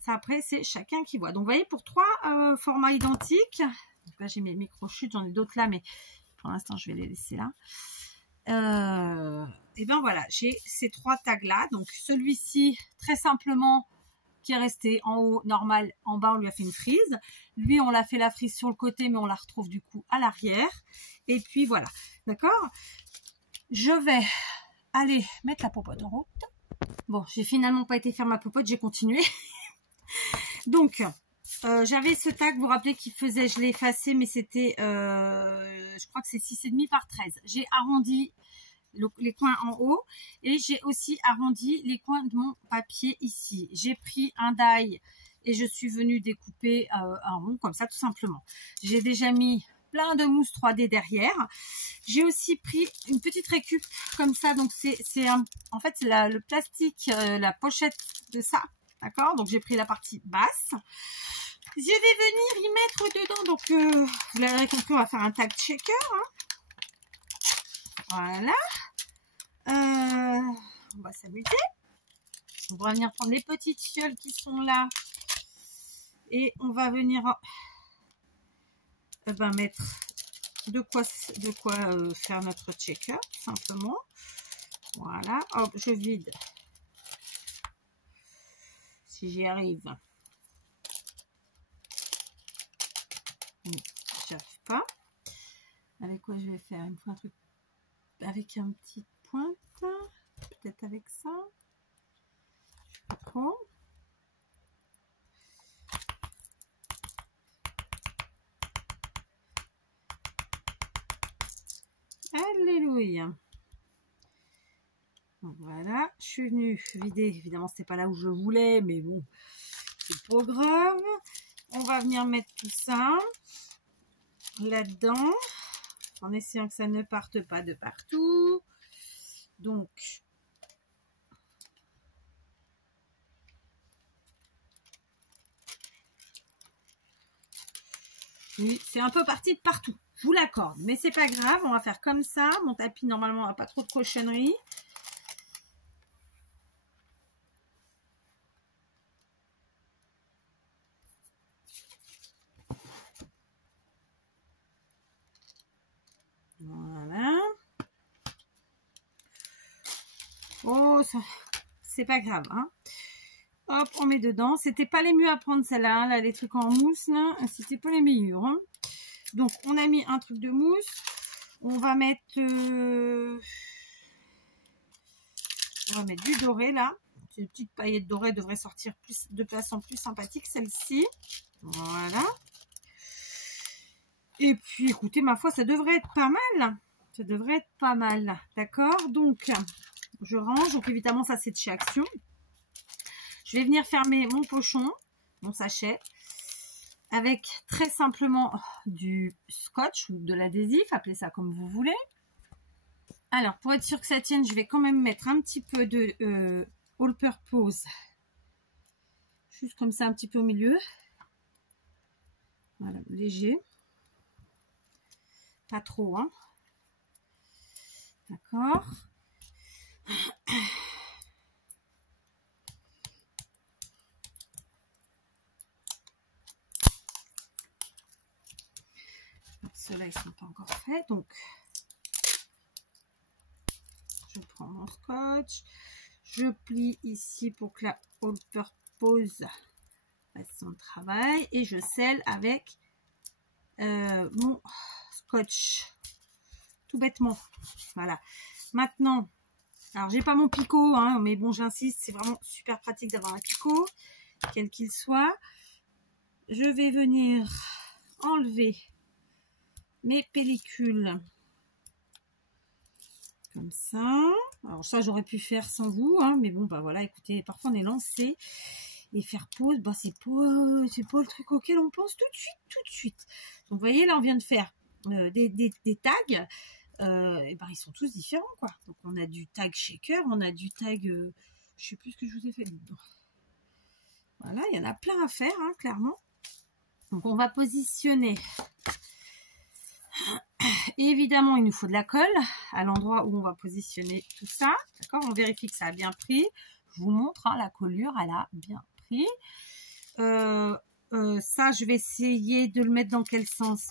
Ça, après, c'est chacun qui voit. Donc, vous voyez, pour trois formats identiques, donc là, j'ai mes micro-chutes, j'en ai d'autres là, mais pour l'instant, je vais les laisser là. Et bien, voilà, j'ai ces trois tags-là. Donc, celui-ci, très simplement, qui est resté en haut, normal, en bas, on lui a fait une frise. Lui, on l'a fait la frise sur le côté, mais on la retrouve du coup à l'arrière. Et puis, voilà. D'accord? Je vais aller mettre la popote en route. Bon, j'ai finalement pas été faire ma popote, j'ai continué. Donc, j'avais ce tag, vous vous rappelez, qui faisait, je l'ai effacé, mais c'était, je crois que c'est 6,5 par 13. J'ai arrondi les coins en haut et j'ai aussi arrondi les coins de mon papier ici. J'ai pris un die et je suis venue découper un rond comme ça, tout simplement. J'ai déjà mis plein de mousse 3D derrière. J'ai aussi pris une petite récup comme ça, donc c'est en fait c'est le plastique, la pochette de ça, d'accord? Donc j'ai pris la partie basse. Je vais venir y mettre dedans, donc vous l'avez compris, on va faire un tag checker. Hein. Voilà. On va s'amuser. On va venir prendre les petites fioles qui sont là et on va venir mettre de quoi faire notre checker, tout simplement. Voilà, hop, je vide. Si j'y arrive. J'y arrive pas. Avec quoi je vais faire? Il me faut un truc avec un petit pointe. Peut-être avec ça. Je sais pas trop. Alléluia. Voilà, je suis venue vider. Évidemment, c'était pas là où je voulais, mais bon, c'est pas grave. On va venir mettre tout ça là-dedans. en essayant que ça ne parte pas de partout. Donc, oui, c'est un peu parti de partout, je vous l'accorde, mais c'est pas grave, on va faire comme ça. Mon tapis normalement n'a pas trop de cochonneries. Voilà. Oh, ça, c'est pas grave, hein. Hop, on met dedans. C'était pas les mieux à prendre celle-là, hein, là, les trucs en mousse, là, c'était pas les meilleurs, hein. Donc, on a mis un truc de mousse. On va mettre du doré, là. Ces petites paillettes dorées devraient sortir plus de façon plus sympathique, celle-ci. Voilà. Et puis, écoutez, ma foi, ça devrait être pas mal. Ça devrait être pas mal, d'accord. Donc, je range. Donc, évidemment, ça, c'est de chez Action. Je vais venir fermer mon pochon, mon sachet, avec très simplement du scotch ou de l'adhésif, appelez ça comme vous voulez. Alors, pour être sûr que ça tienne, je vais quand même mettre un petit peu de all purpose, juste comme ça, un petit peu au milieu. Voilà, léger. Pas trop, hein. D'accord. Ceux-là, ils ne sont pas encore faits, donc je prends mon scotch, je plie ici pour que la all purpose fasse son travail et je scelle avec mon scotch, tout bêtement. Voilà. Maintenant, alors j'ai pas mon picot, hein, mais bon, j'insiste, c'est vraiment super pratique d'avoir un picot, quel qu'il soit. Je vais venir enlever mes pellicules comme ça. Alors ça, j'aurais pu faire sans vous, hein, mais bon, bah voilà, écoutez, parfois on est lancé et faire pause, bah c'est pas le truc auquel on pense tout de suite. Donc vous voyez, là on vient de faire des tags. Et ben ils sont tous différents, quoi. Donc on a du tag shaker, on a du tag, je sais plus ce que je vous ai fait dedans. Voilà, il y en a plein à faire, hein, clairement. Donc on va positionner. Évidemment, il nous faut de la colle à l'endroit où on va positionner tout ça. D'accord, on vérifie que ça a bien pris. Je vous montre, hein, la collure, elle a bien pris. Ça, je vais essayer de le mettre dans quel sens?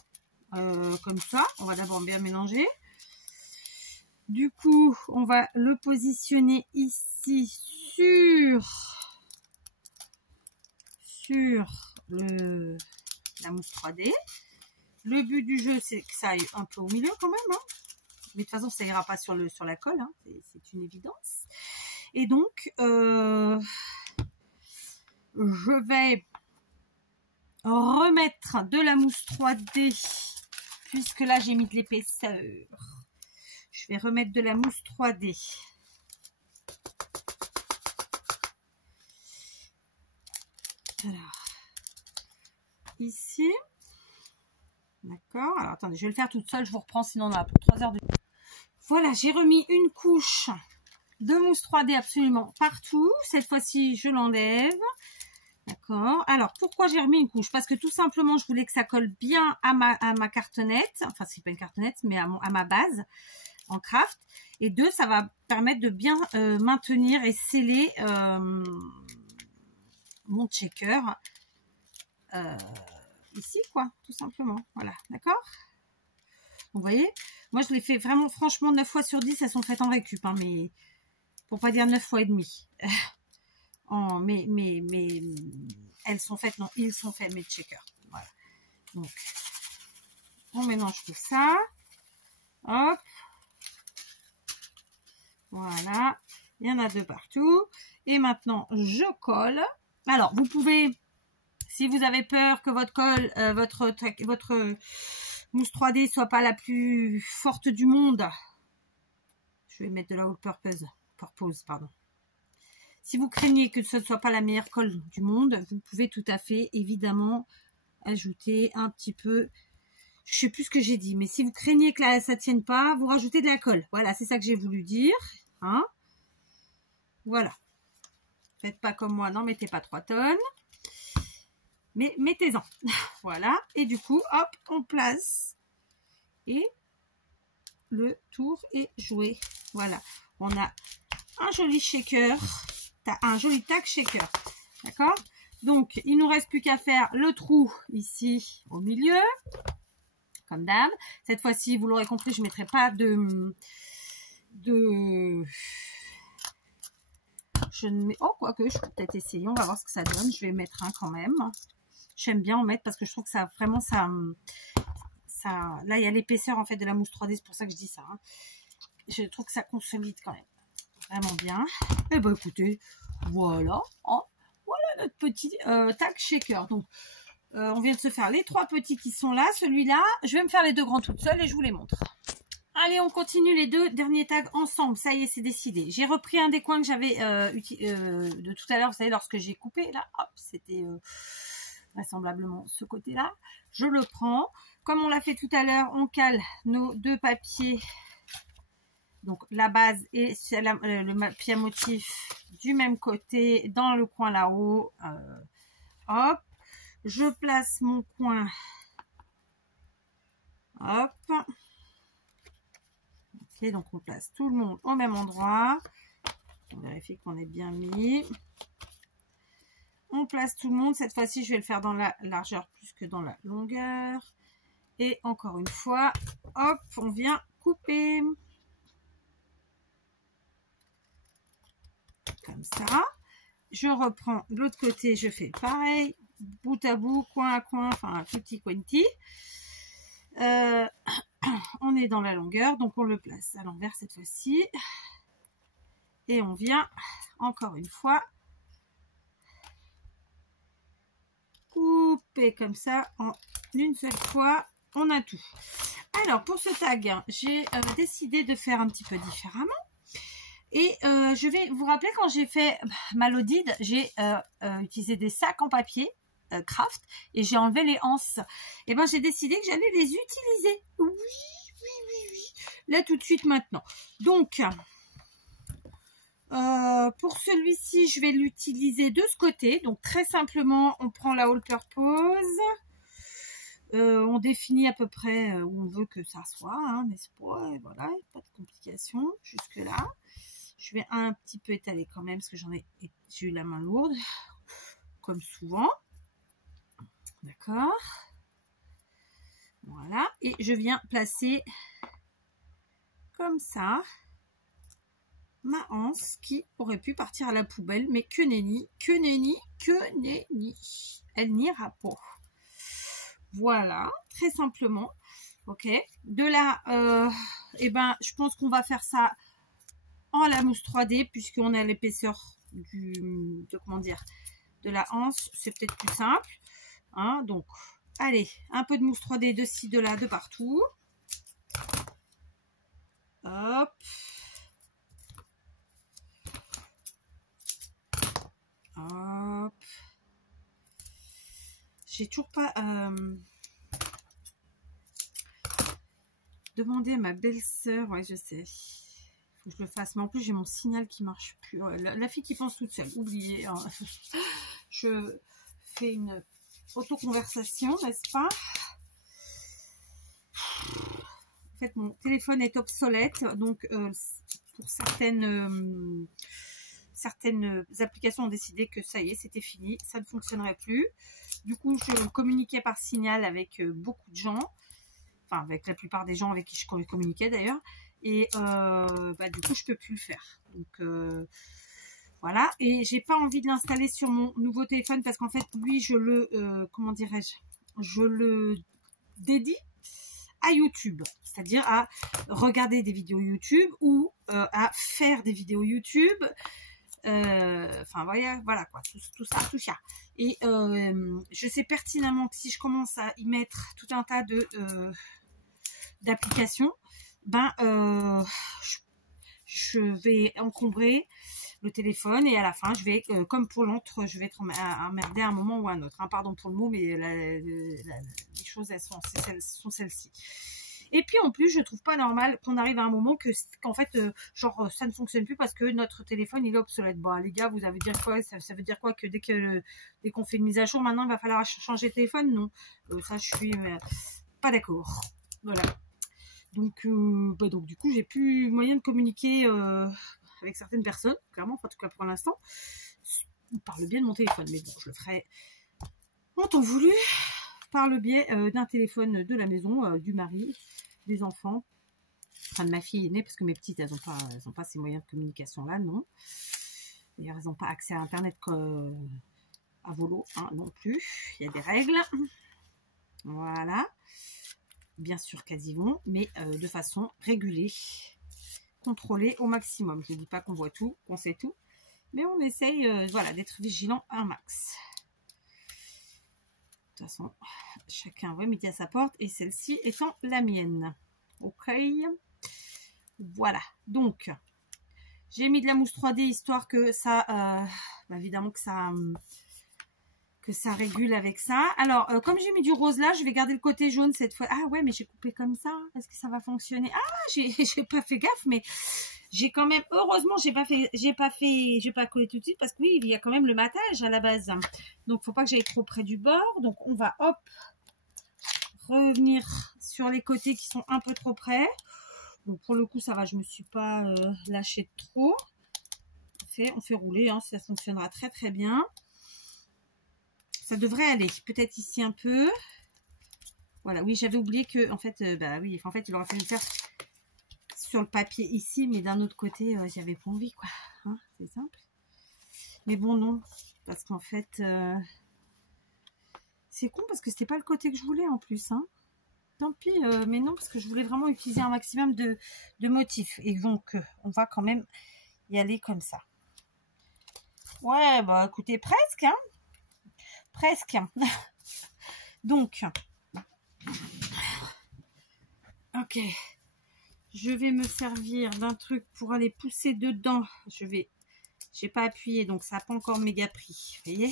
Comme ça. On va d'abord bien mélanger. Du coup, on va le positionner ici sur la mousse 3D. Le but du jeu, c'est que ça aille un peu au milieu quand même, hein. Mais de toute façon, ça ira pas sur la colle, hein. C'est une évidence. Et donc, je vais remettre de la mousse 3D, puisque là, j'ai mis de l'épaisseur. Je vais remettre de la mousse 3D. Alors, ici. D'accord. Alors, attendez, je vais le faire toute seule. Je vous reprends, sinon on a pour 3 heures de... Voilà, j'ai remis une couche de mousse 3D absolument partout. Cette fois-ci, je l'enlève. D'accord. Alors, pourquoi j'ai remis une couche? Parce que tout simplement, je voulais que ça colle bien à ma cartonnette. Enfin, c'est pas une cartonnette, mais à ma base en craft. Et deux, ça va permettre de bien maintenir et sceller mon checker ici, quoi, tout simplement. Voilà, d'accord. Vous voyez, moi je l'ai fait vraiment, franchement, 9 fois sur 10, elles sont faites en récup, hein, mais pour pas dire 9 fois et demi. Mais elles sont faites, non, ils sont faits, mes checkers. Voilà. Donc, on mélange tout ça. Hop. Voilà. Il y en a deux partout. Et maintenant, je colle. Alors, vous pouvez, si vous avez peur que votre colle, votre mousse 3D soit pas la plus forte du monde, je vais mettre de la all purpose, pardon. Si vous craignez que ce ne soit pas la meilleure colle du monde, vous pouvez tout à fait, évidemment, ajouter un petit peu Je sais plus ce que j'ai dit, mais si vous craignez que ça tienne pas, vous rajoutez de la colle. Voilà, c'est ça que j'ai voulu dire. Hein, voilà. Faites pas comme moi, n'en mettez pas 3 tonnes. Mais mettez-en. Voilà. Et du coup, hop, on place. Et le tour est joué. Voilà. On a un joli shaker. Un joli tac shaker. D'accord? Donc, il nous reste plus qu'à faire le trou ici au milieu. Comme d'hab. Cette fois-ci, vous l'aurez compris, je ne mettrai pas je ne mets... Oh, quoique, je peux peut-être essayer. On va voir ce que ça donne. Je vais mettre un quand même. J'aime bien en mettre parce que je trouve que ça, vraiment, ça... Là, il y a l'épaisseur, en fait, de la mousse 3D. C'est pour ça que je dis ça. Hein. Je trouve que ça consolide quand même. Vraiment bien. Et ben, écoutez, voilà. Oh, voilà notre petit tac shaker. Donc, on vient de se faire les 3 petits qui sont là. Celui-là, je vais me faire les 2 grands toute seule et je vous les montre. Allez, on continue les 2 derniers tags ensemble. Ça y est, c'est décidé. J'ai repris un des coins que j'avais de tout à l'heure. Vous savez, lorsque j'ai coupé, là, hop, c'était vraisemblablement ce côté-là. Je le prends. Comme on l'a fait tout à l'heure, on cale nos 2 papiers. Donc, la base et le papier à motif du même côté, dans le coin là-haut. Hop. Je place mon coin. Hop. Ok, donc on place tout le monde au même endroit. On vérifie qu'on est bien mis. On place tout le monde. Cette fois-ci, je vais le faire dans la largeur plus que dans la longueur. Et encore une fois, hop, on vient couper. Comme ça. Je reprends de l'autre côté, je fais pareil. Bout à bout, coin à coin, enfin tutti quanti. On est dans la longueur, donc on le place à l'envers cette fois-ci. Et on vient, encore une fois, couper comme ça en une seule fois. On a tout. Alors, pour ce tag, j'ai décidé de faire un petit peu différemment. Et je vais vous rappeler, quand j'ai fait ma Lodide, j'ai utilisé des sacs en papier craft et j'ai enlevé les anses. Et ben j'ai décidé que j'allais les utiliser. Oui. Là tout de suite maintenant. Donc pour celui-ci, je vais l'utiliser de ce côté. Donc très simplement, on prend la all purpose. On définit à peu près où on veut que ça soit, hein, n'est-ce pas? Et voilà, pas de complications jusque là. Je vais un petit peu étaler quand même parce que j'ai eu la main lourde, comme souvent. D'accord. Voilà. Et je viens placer comme ça ma anse qui aurait pu partir à la poubelle, mais que nenni, que nenni, que nenni. Elle n'ira pas. Voilà, très simplement. Ok. De là, eh ben, je pense qu'on va faire ça en la mousse 3D puisqu'on a l'épaisseur de la anse. C'est peut-être plus simple. Hein, donc, allez, un peu de mousse 3D de ci, de là, de partout. Hop. Hop. J'ai toujours pas demandé à ma belle-sœur. Ouais, je sais. Faut que je le fasse. Mais en plus, j'ai mon signal qui marche plus. La fille qui pense toute seule. Oubliez. Hein. Je fais une autoconversation, n'est-ce pas? En fait, mon téléphone est obsolète. Donc, pour certaines applications ont décidé que ça y est, c'était fini. Ça ne fonctionnerait plus. Du coup, je communiquais par signal avec beaucoup de gens. Enfin, avec la plupart des gens avec qui je communiquais d'ailleurs. Et du coup, je peux plus le faire. Donc, voilà. Et j'ai pas envie de l'installer sur mon nouveau téléphone parce qu'en fait, lui, je le, comment dirais-je, je le dédie à YouTube. C'est-à-dire à regarder des vidéos YouTube ou à faire des vidéos YouTube. Enfin, voilà quoi, tout ça. Et je sais pertinemment que si je commence à y mettre tout un tas d'applications, je vais encombrer le téléphone et à la fin, je vais, comme pour l'autre, je vais être emmerdée à un moment ou à un autre. Hein. Pardon pour le mot, mais les choses, elles sont celles-ci. Et puis en plus, je trouve pas normal qu'on arrive à un moment qu'en fait, genre ça ne fonctionne plus parce que notre téléphone il est obsolète. Bon, les gars, vous avez dire quoi? Ça veut dire quoi que dès qu'on fait une mise à jour, maintenant il va falloir changer de téléphone? Non, ça je suis pas d'accord. Voilà. Donc, donc du coup, j'ai plus moyen de communiquer avec certaines personnes, clairement, en tout cas pour l'instant, par le biais de mon téléphone. Mais bon, je le ferai en temps voulu, par le biais d'un téléphone de la maison, du mari, des enfants, enfin de ma fille aînée, parce que mes petites, elles ont pas ces moyens de communication là, non. D'ailleurs, elles n'ont pas accès à internet à volo, hein, non plus. Il y a des règles. Voilà. Bien sûr qu'elles y vont, mais de façon régulée, contrôlée au maximum. Je ne dis pas qu'on voit tout, qu'on sait tout, mais on essaye voilà, d'être vigilant un max. De toute façon, chacun voit midi à sa porte, et celle-ci étant la mienne. Ok, voilà. Donc, j'ai mis de la mousse 3D histoire que ça, évidemment que ça régule avec ça. Alors, comme j'ai mis du rose là, je vais garder le côté jaune cette fois. Ah ouais, mais j'ai coupé comme ça. Est-ce que ça va fonctionner? Ah, j'ai pas fait gaffe, mais j'ai quand même, heureusement, j'ai pas collé tout de suite parce que oui, il y a quand même le matage à la base. Donc, faut pas que j'aille trop près du bord. Donc, on va, hop, revenir sur les côtés qui sont un peu trop près. Donc, pour le coup, ça va, je me suis pas lâchée trop. On fait rouler, hein, ça fonctionnera très très bien. Ça devrait aller. Peut-être ici un peu. Voilà, oui, j'avais oublié que, en fait, oui, en fait, il aurait fallu le faire sur le papier ici, mais d'un autre côté, j'y avais pas envie, quoi. Hein, c'est simple. Mais bon, non. Parce qu'en fait, c'est con parce que c'était pas le côté que je voulais en plus, hein. Tant pis, mais non, parce que je voulais vraiment utiliser un maximum de motifs. Et donc, on va quand même y aller comme ça. Ouais, bah écoutez, presque, hein. Presque. Donc, ok. Je vais me servir d'un truc pour aller pousser dedans. J'ai pas appuyé, donc ça n'a pas encore méga pris. Vous voyez?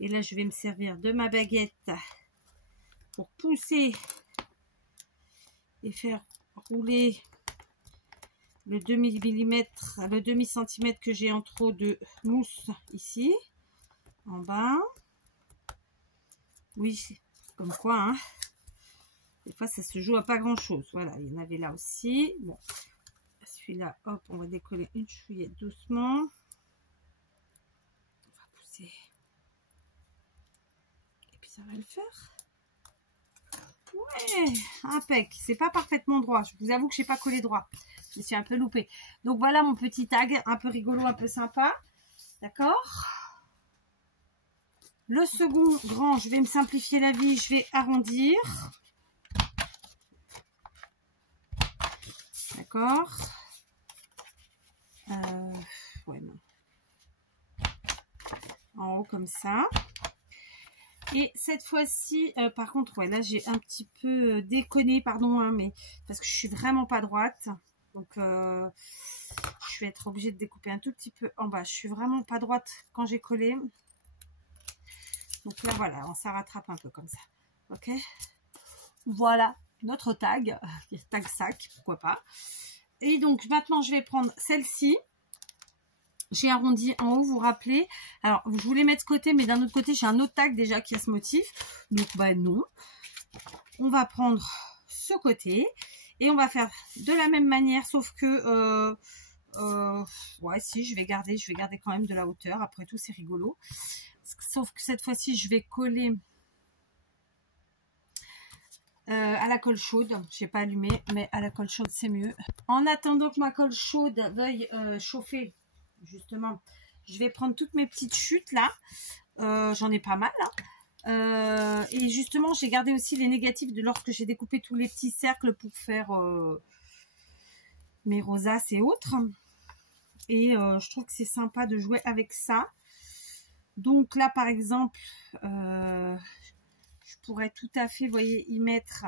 Et là, je vais me servir de ma baguette pour pousser et faire rouler le demi-centimètre que j'ai en trop de mousse ici, en bas. Oui, comme quoi, hein. Des fois, ça se joue à pas grand-chose. Voilà, il y en avait là aussi. Bon, celui-là, hop, on va décoller une chouillette doucement. On va pousser. Et puis, ça va le faire. Ouais, impec. C'est pas parfaitement droit. Je vous avoue que je n'ai pas collé droit. Je me suis un peu loupée. Donc, voilà mon petit tag. Un peu rigolo, un peu sympa. D'accord ? Le second grand, je vais me simplifier la vie. Je vais arrondir. D'accord. Ouais, non. En haut comme ça. Et cette fois-ci, par contre, ouais, là j'ai un petit peu déconné, pardon, hein, mais parce que je suis vraiment pas droite. Donc je vais être obligée de découper un tout petit peu en bas. Je suis vraiment pas droite quand j'ai collé. Donc là voilà, ça rattrape un peu comme ça. Ok. Voilà notre tag, tag sac, pourquoi pas. Et donc maintenant je vais prendre celle-ci. J'ai arrondi en haut, vous vous rappelez. Alors je voulais mettre ce côté, mais d'un autre côté j'ai un autre tag déjà qui a ce motif. Donc bah non. On va prendre ce côté et on va faire de la même manière, sauf que ouais, si je vais garder quand même de la hauteur. Après tout, c'est rigolo. Sauf que cette fois-ci, je vais coller à la colle chaude. Je n'ai pas allumé, mais à la colle chaude, c'est mieux. En attendant que ma colle chaude veuille chauffer, justement, je vais prendre toutes mes petites chutes là. J'en ai pas mal. Hein. Et justement, j'ai gardé aussi les négatifs de lorsque j'ai découpé tous les petits cercles pour faire mes rosaces et autres. Et je trouve que c'est sympa de jouer avec ça. Donc là, par exemple, je pourrais tout à fait, vous voyez, y mettre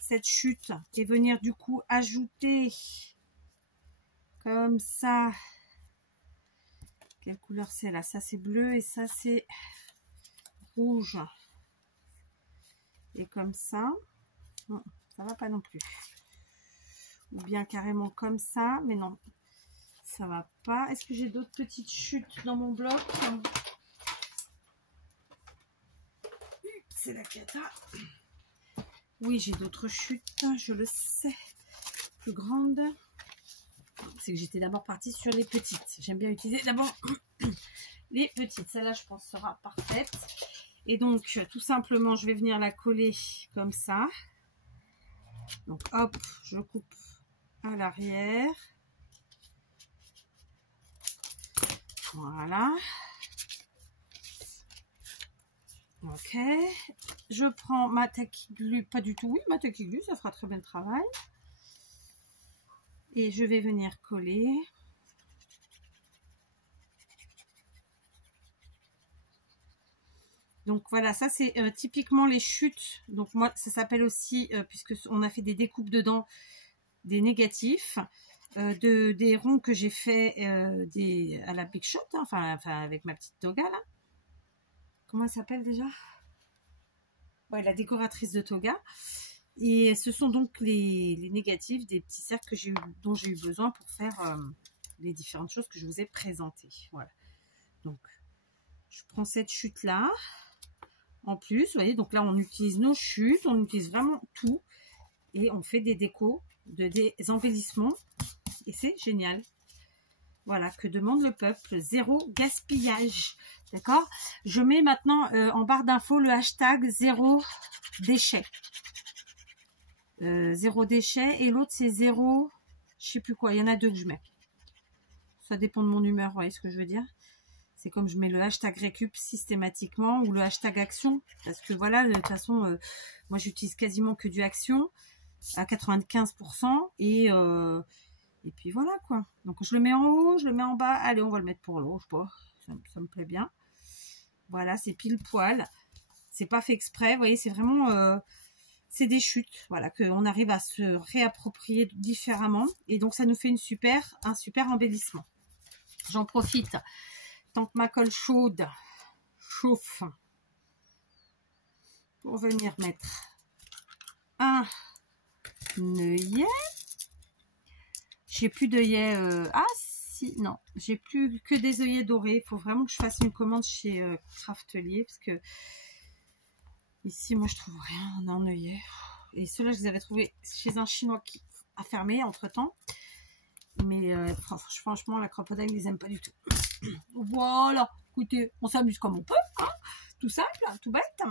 cette chute et venir du coup ajouter comme ça Quelle couleur c'est là? Ça c'est bleu et ça c'est rouge. Et comme ça, non, ça va pas non plus. Ou bien carrément comme ça, mais non, ça va pas. Est-ce que j'ai d'autres petites chutes dans mon bloc? C'est la cata. Oui, j'ai d'autres chutes, je le sais, plus grandes. C'est que j'étais d'abord partie sur les petites. J'aime bien utiliser d'abord les petites. Celle-là, je pense, sera parfaite. Et donc, tout simplement, je vais venir la coller comme ça. Donc, hop, je coupe à l'arrière. Voilà. Ok. Je prends ma tacky glue. Pas du tout, oui, ma tacky glue, ça fera très bien le travail. Et je vais venir coller. Donc voilà, ça c'est typiquement les chutes. Donc moi, ça s'appelle aussi, puisque on a fait des découpes dedans, des négatifs, des ronds que j'ai fait à la Big Shot, hein, enfin avec ma petite toga là. Comment elle s'appelle déjà? Ouais, la décoratrice de toga. Et ce sont donc les négatifs des petits cercles dont j'ai eu besoin pour faire les différentes choses que je vous ai présentées. Voilà. Donc, je prends cette chute là. En plus, vous voyez, donc là, on utilise nos chutes, on utilise vraiment tout. Et on fait des décos, des embellissements. Et c'est génial. Voilà, que demande le peuple. Zéro gaspillage. D'accord? Je mets maintenant en barre d'infos le hashtag zéro déchet. Zéro déchet. Et l'autre, c'est zéro... Je sais plus quoi. Il y en a deux que je mets. Ça dépend de mon humeur, vous voyez ce que je veux dire? C'est comme je mets le hashtag récup systématiquement ou le hashtag action. Parce que voilà, de toute façon, moi j'utilise quasiment que du action à 95%. Et puis voilà quoi. Donc je le mets en haut, je le mets en bas. Allez, on va le mettre pour l'eau, je sais pas. Ça me plaît bien. Voilà, c'est pile poil. C'est pas fait exprès, vous voyez, c'est vraiment... c'est des chutes, voilà, qu'on arrive à se réapproprier différemment. Et donc ça nous fait un super embellissement. J'en profite. Tant que ma colle chaude chauffe, pour venir mettre un œillet. J'ai plus d'œillets. Ah si, non, j'ai plus que des œillets dorés. Il faut vraiment que je fasse une commande chez Craftelier parce que ici, moi, je trouve rien en œillet. Et ceux-là, je les avais trouvés chez un Chinois qui a fermé entre-temps. Mais franchement, la crocodile, ils les aiment pas du tout. Voilà, écoutez, on s'amuse comme on peut, hein, tout simple, tout bête.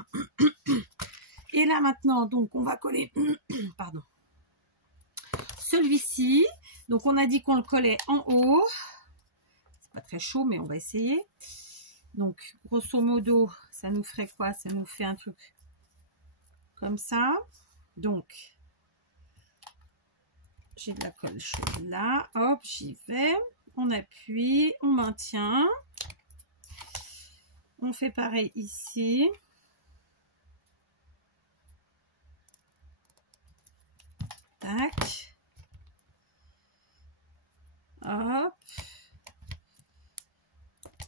Et là maintenant, donc on va coller, pardon, celui-ci. Donc on a dit qu'on le collait en haut. C'est pas très chaud, mais on va essayer. Donc grosso modo, ça nous ferait quoi? Ça nous fait un truc comme ça. Donc j'ai de la colle chaude là, hop, j'y vais. On appuie, on maintient. On fait pareil ici. Tac. Hop.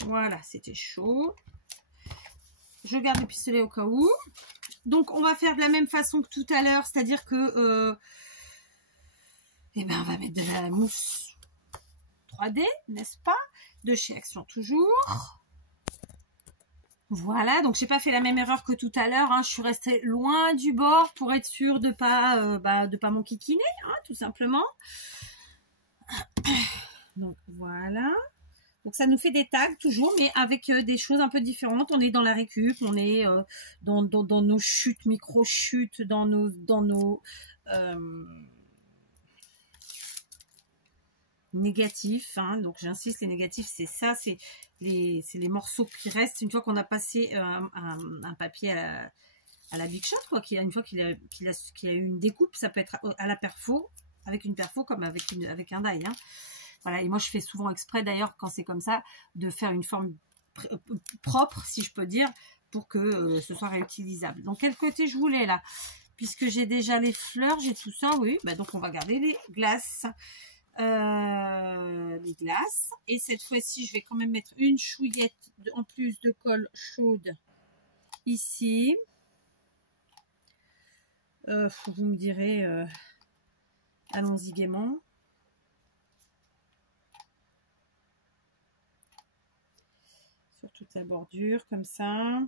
Voilà, c'était chaud. Je garde le pistolet au cas où. Donc, on va faire de la même façon que tout à l'heure, c'est-à-dire que eh ben, on va mettre de la mousse 3D, n'est-ce pas? De chez Action toujours. Voilà, donc j'ai pas fait la même erreur que tout à l'heure, hein. Je suis restée loin du bord pour être sûre de pas m'enquiquiner, hein, tout simplement. Donc voilà. Donc ça nous fait des tags toujours, mais avec des choses un peu différentes. On est dans la récup, on est dans nos chutes, micro-chutes, dans nos négatifs, hein. Donc j'insiste, les négatifs c'est ça, c'est les morceaux qui restent une fois qu'on a passé un papier à la Big Shot, quoi, une fois qu'il a eu une découpe. Ça peut être à la perfo, avec une perfo comme avec un die, hein. Voilà, et moi je fais souvent exprès d'ailleurs quand c'est comme ça de faire une forme propre, si je peux dire, pour que ce soit réutilisable. Donc quel côté je voulais là, puisque j'ai déjà les fleurs, j'ai tout ça, oui, bah donc on va garder les glaces. les glaces. Et cette fois-ci, je vais quand même mettre une chouillette en plus de colle chaude ici. Vous me direz, allons-y gaiement. Sur toute la bordure, comme ça.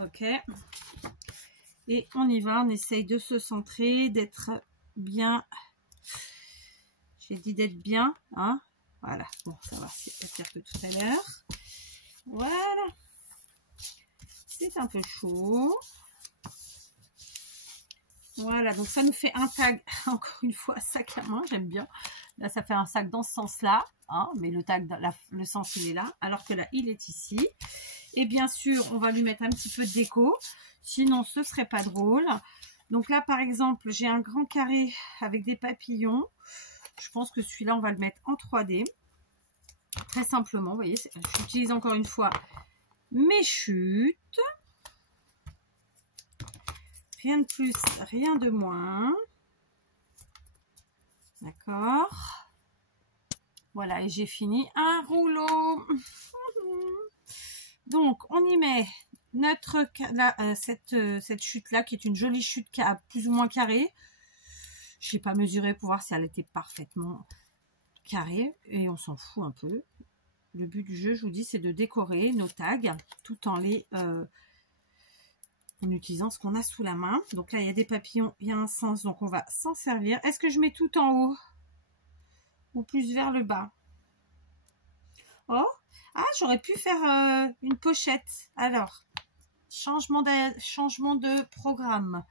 Ok. Et on y va, on essaye de se centrer, d'être bien. J'ai dit d'être bien, hein. Voilà, bon, ça va, c'est pas pire que tout à l'heure. Voilà. C'est un peu chaud. Voilà, donc ça nous fait un tag, encore une fois, sac à main, j'aime bien. Là, ça fait un sac dans ce sens-là, hein, mais le tag, le sens, il est là, alors que là, il est ici. Et bien sûr, on va lui mettre un petit peu de déco, sinon ce serait pas drôle. Donc là, par exemple, j'ai un grand carré avec des papillons. Je pense que celui-là, on va le mettre en 3D. Très simplement, vous voyez, j'utilise encore une fois mes chutes. Rien de plus, rien de moins. D'accord. Voilà, et j'ai fini un rouleau. Donc, on y met notre cette chute-là, qui est une jolie chute plus ou moins carrée. Je n'ai pas mesuré pour voir si elle était parfaitement carrée. Et on s'en fout un peu. Le but du jeu, je vous dis, c'est de décorer nos tags tout en en utilisant ce qu'on a sous la main. Donc là, il y a des papillons, il y a un sens, donc on va s'en servir. Est-ce que je mets tout en haut ou plus vers le bas? Oh, ah, j'aurais pu faire une pochette. Alors, changement de programme.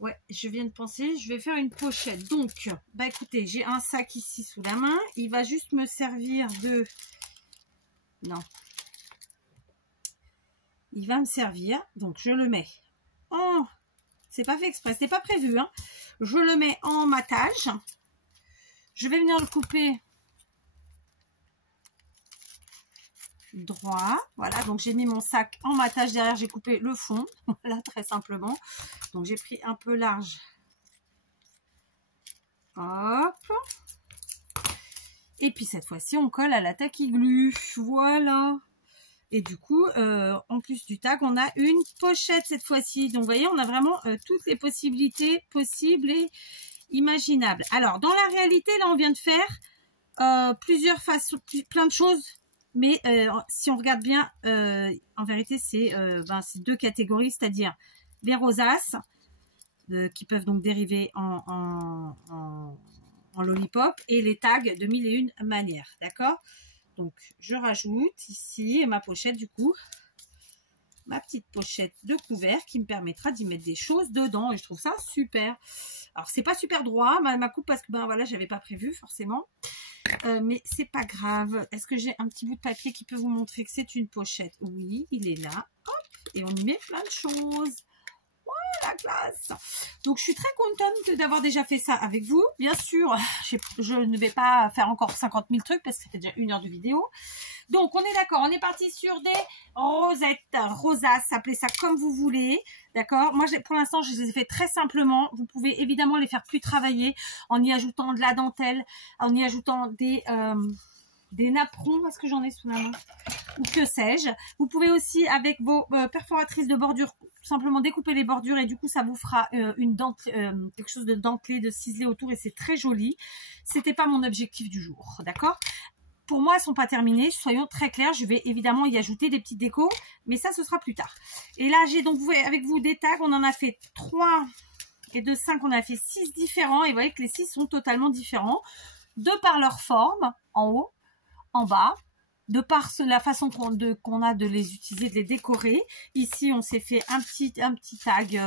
Ouais, je viens de penser, je vais faire une pochette. Donc, bah écoutez, j'ai un sac ici sous la main. Il va juste me servir de... Non. Il va me servir, donc je le mets en... C'est pas fait exprès, c'était pas prévu, hein. Je le mets en matage. Je vais venir le couper droit. Voilà, donc j'ai mis mon sac en matage. Derrière, j'ai coupé le fond. Voilà, très simplement. Donc j'ai pris un peu large. Hop. Et puis cette fois-ci, on colle à la tacky glue. Voilà. Et du coup, en plus du tag, on a une pochette cette fois-ci. Donc, vous voyez, on a vraiment toutes les possibilités possibles et imaginables. Alors, dans la réalité, là, on vient de faire plusieurs façons, plein de choses. Mais si on regarde bien, en vérité, c'est deux catégories, c'est-à-dire les rosaces, qui peuvent donc dériver en lollipop, et les tags de mille et une manières, d'accord? Donc, je rajoute ici ma pochette, du coup, ma petite pochette de couvert qui me permettra d'y mettre des choses dedans. Et je trouve ça super. Alors, c'est pas super droit, ma coupe, parce que, ben voilà, j'avais pas prévu, forcément. Mais c'est pas grave. Est-ce que j'ai un petit bout de papier qui peut vous montrer que c'est une pochette? Oui, il est là. Hop, et on y met plein de choses. La classe. Donc je suis très contente d'avoir déjà fait ça avec vous. Bien sûr, je ne vais pas faire encore 50 000 trucs parce que c'était déjà 1 heure de vidéo. Donc on est d'accord, on est parti sur des rosettes, rosaces, appelez ça comme vous voulez. D'accord. Moi pour l'instant je les ai fait très simplement. Vous pouvez évidemment les faire plus travailler en y ajoutant de la dentelle, en y ajoutant des napperons. Est-ce que j'en ai sous la main? Ou que sais-je. Vous pouvez aussi avec vos perforatrices de bordure tout simplement découper les bordures et du coup ça vous fera quelque chose de dentelé, de ciselé autour et c'est très joli. C'était pas mon objectif du jour, d'accord? Pour moi elles sont pas terminées, soyons très clairs. Je vais évidemment y ajouter des petites décos, mais ça ce sera plus tard. Et là j'ai donc avec vous des tags, on en a fait 3 et de 5 on a fait 6 différents et vous voyez que les 6 sont totalement différents de par leur forme, en haut, en bas, de par la façon qu'on a de les utiliser, de les décorer. Ici, on s'est fait un petit tag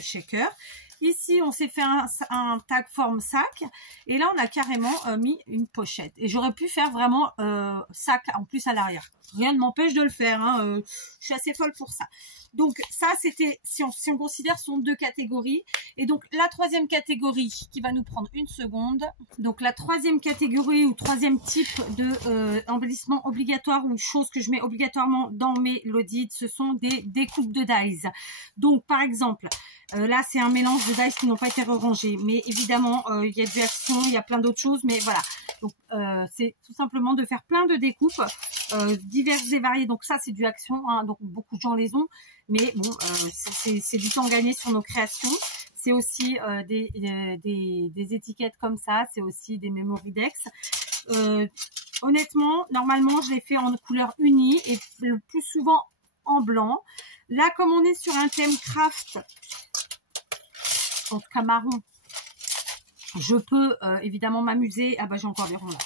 shaker. Ici, on s'est fait un tag forme sac. Et là, on a carrément mis une pochette. Et j'aurais pu faire vraiment sac en plus à l'arrière. Rien ne m'empêche de le faire. Hein, je suis assez folle pour ça. Donc ça, c'était, si on considère, sont 2 catégories. Et donc la 3e catégorie qui va nous prendre une seconde. Donc la 3e catégorie ou 3e type de embellissement obligatoire ou chose que je mets obligatoirement dans mes Lodid, ce sont des découpes de dies. Donc par exemple, là c'est un mélange de dies qui n'ont pas été rangés. Mais évidemment, il y a du action, il y a plein d'autres choses. Mais voilà, donc c'est tout simplement de faire plein de découpes diverses et variées. Donc ça c'est du action, hein, donc beaucoup de gens les ont. Mais bon, c'est du temps gagné sur nos créations. C'est aussi des étiquettes comme ça. C'est aussi des Memoridex. Honnêtement, normalement, je les fais en couleur unie et le plus souvent en blanc. Là, comme on est sur un thème craft, en tout cas marron, je peux évidemment m'amuser. Ah bah j'ai encore des ronds là.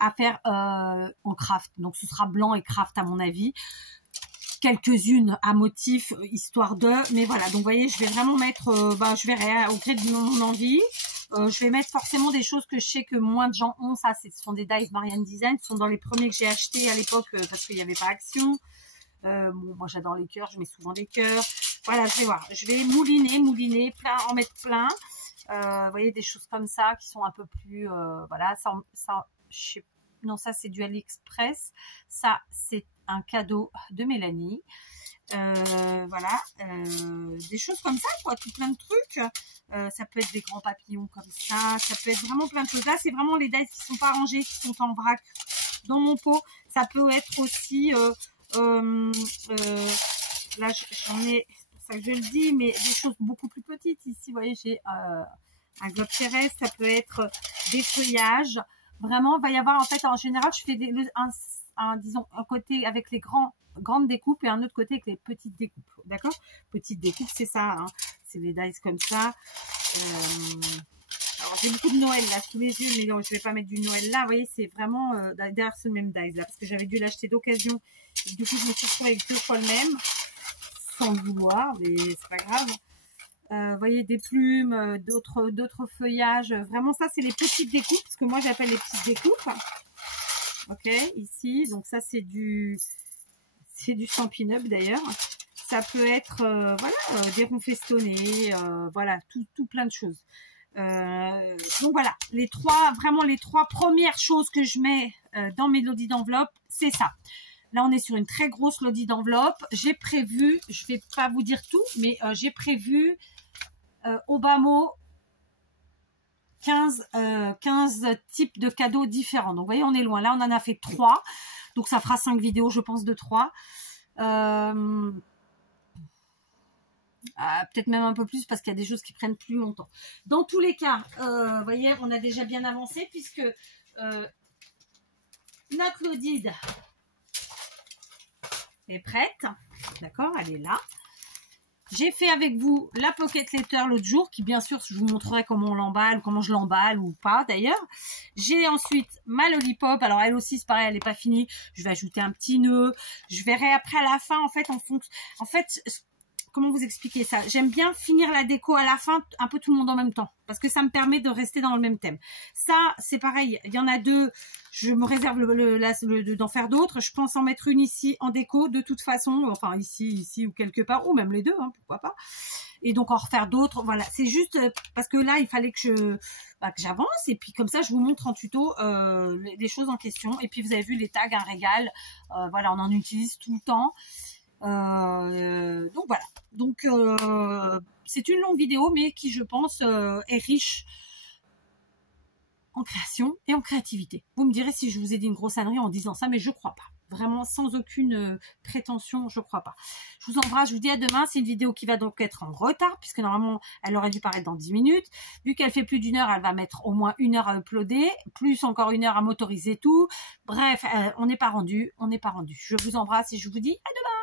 À faire en craft. Donc ce sera blanc et craft à mon avis. Quelques-unes à motif, histoire de, mais voilà, donc vous voyez, je vais vraiment mettre, je verrai au gré de mon envie, je vais mettre forcément des choses que je sais que moins de gens ont, ça, ce sont des dies Marianne Design, ce sont dans les premiers que j'ai achetés à l'époque, parce qu'il n'y avait pas Action, bon, moi j'adore les cœurs, je mets souvent des cœurs, voilà, je vais voir, je vais mouliner, plein, en mettre plein, vous voyez, des choses comme ça, qui sont un peu plus, voilà, ça je sais, non, ça c'est du AliExpress, ça c'est un cadeau de Mélanie, voilà, des choses comme ça, quoi, tout plein de trucs, ça peut être des grands papillons comme ça peut être vraiment plein de choses. Là, c'est vraiment les dies qui sont pas rangées, qui sont en vrac dans mon pot. Ça peut être aussi, là, j'en ai, c'est pour ça que je le dis, mais des choses beaucoup plus petites. Ici, vous voyez, j'ai un globe terrestre, ça peut être des feuillages. Vraiment, il va y avoir, en fait, en général, je fais disons, un côté avec les grandes découpes et un autre côté avec les petites découpes, d'accord? Petites découpes, c'est ça, hein. C'est les dies comme ça. Alors, j'ai beaucoup de Noël là sous les yeux, mais non, je vais pas mettre du Noël là. Vous voyez, c'est vraiment, d'ailleurs, c'est le même dies là, parce que j'avais dû l'acheter d'occasion. Du coup, je me suis retrouvée avec 2 fois le même, sans le vouloir, mais c'est pas grave. Vous voyez, des plumes, d'autres feuillages. Vraiment, ça, c'est les petites découpes, parce que moi, j'appelle les petites découpes. Ok, ici, donc ça, c'est du Stampin' Up d'ailleurs. Ça peut être, voilà, des ronds festonnés, voilà, tout plein de choses. Donc voilà, vraiment les 3 premières choses que je mets dans mes Lodid d'enveloppe, c'est ça. Là, on est sur une très grosse Lodid d'enveloppe. J'ai prévu, je vais pas vous dire tout, mais j'ai prévu au bas mot 15 types de cadeaux différents. Donc, vous voyez, on est loin. Là, on en a fait 3. Donc, ça fera 5 vidéos, je pense, de 3. Peut-être même un peu plus parce qu'il y a des choses qui prennent plus longtemps. Dans tous les cas, vous voyez, on a déjà bien avancé puisque notre Lodid est prête. D'accord, elle est là. J'ai fait avec vous la Pocket Letter l'autre jour, qui bien sûr, je vous montrerai comment on l'emballe, comment je l'emballe ou pas d'ailleurs. J'ai ensuite ma Lollipop. Alors elle aussi, c'est pareil, elle n'est pas finie. Je vais ajouter un petit nœud. Je verrai après à la fin, en fait, comment vous expliquer ça? J'aime bien finir la déco à la fin, un peu tout le monde en même temps, parce que ça me permet de rester dans le même thème. Ça, c'est pareil, il y en a 2, je me réserve d'en faire d'autres. Je pense en mettre une ici en déco, de toute façon, enfin ici ou quelque part, ou même les 2, hein, pourquoi pas. Et donc en refaire d'autres, voilà. C'est juste parce que là, il fallait que j'avance, et puis comme ça, je vous montre en tuto les choses en question. Et puis vous avez vu les tags, un régal, voilà, on en utilise tout le temps. Donc voilà, donc c'est une longue vidéo mais qui je pense est riche en création et en créativité. Vous me direz si je vous ai dit une grosse ânerie en disant ça, mais je crois pas. Vraiment sans aucune prétention, je crois pas. Je vous embrasse, je vous dis à demain. C'est une vidéo qui va donc être en retard puisque normalement elle aurait dû paraître dans 10 minutes. Vu qu'elle fait plus d'1 heure, elle va mettre au moins 1 heure à uploader, plus encore 1 heure à motoriser tout. Bref, on n'est pas rendu, Je vous embrasse et je vous dis à demain.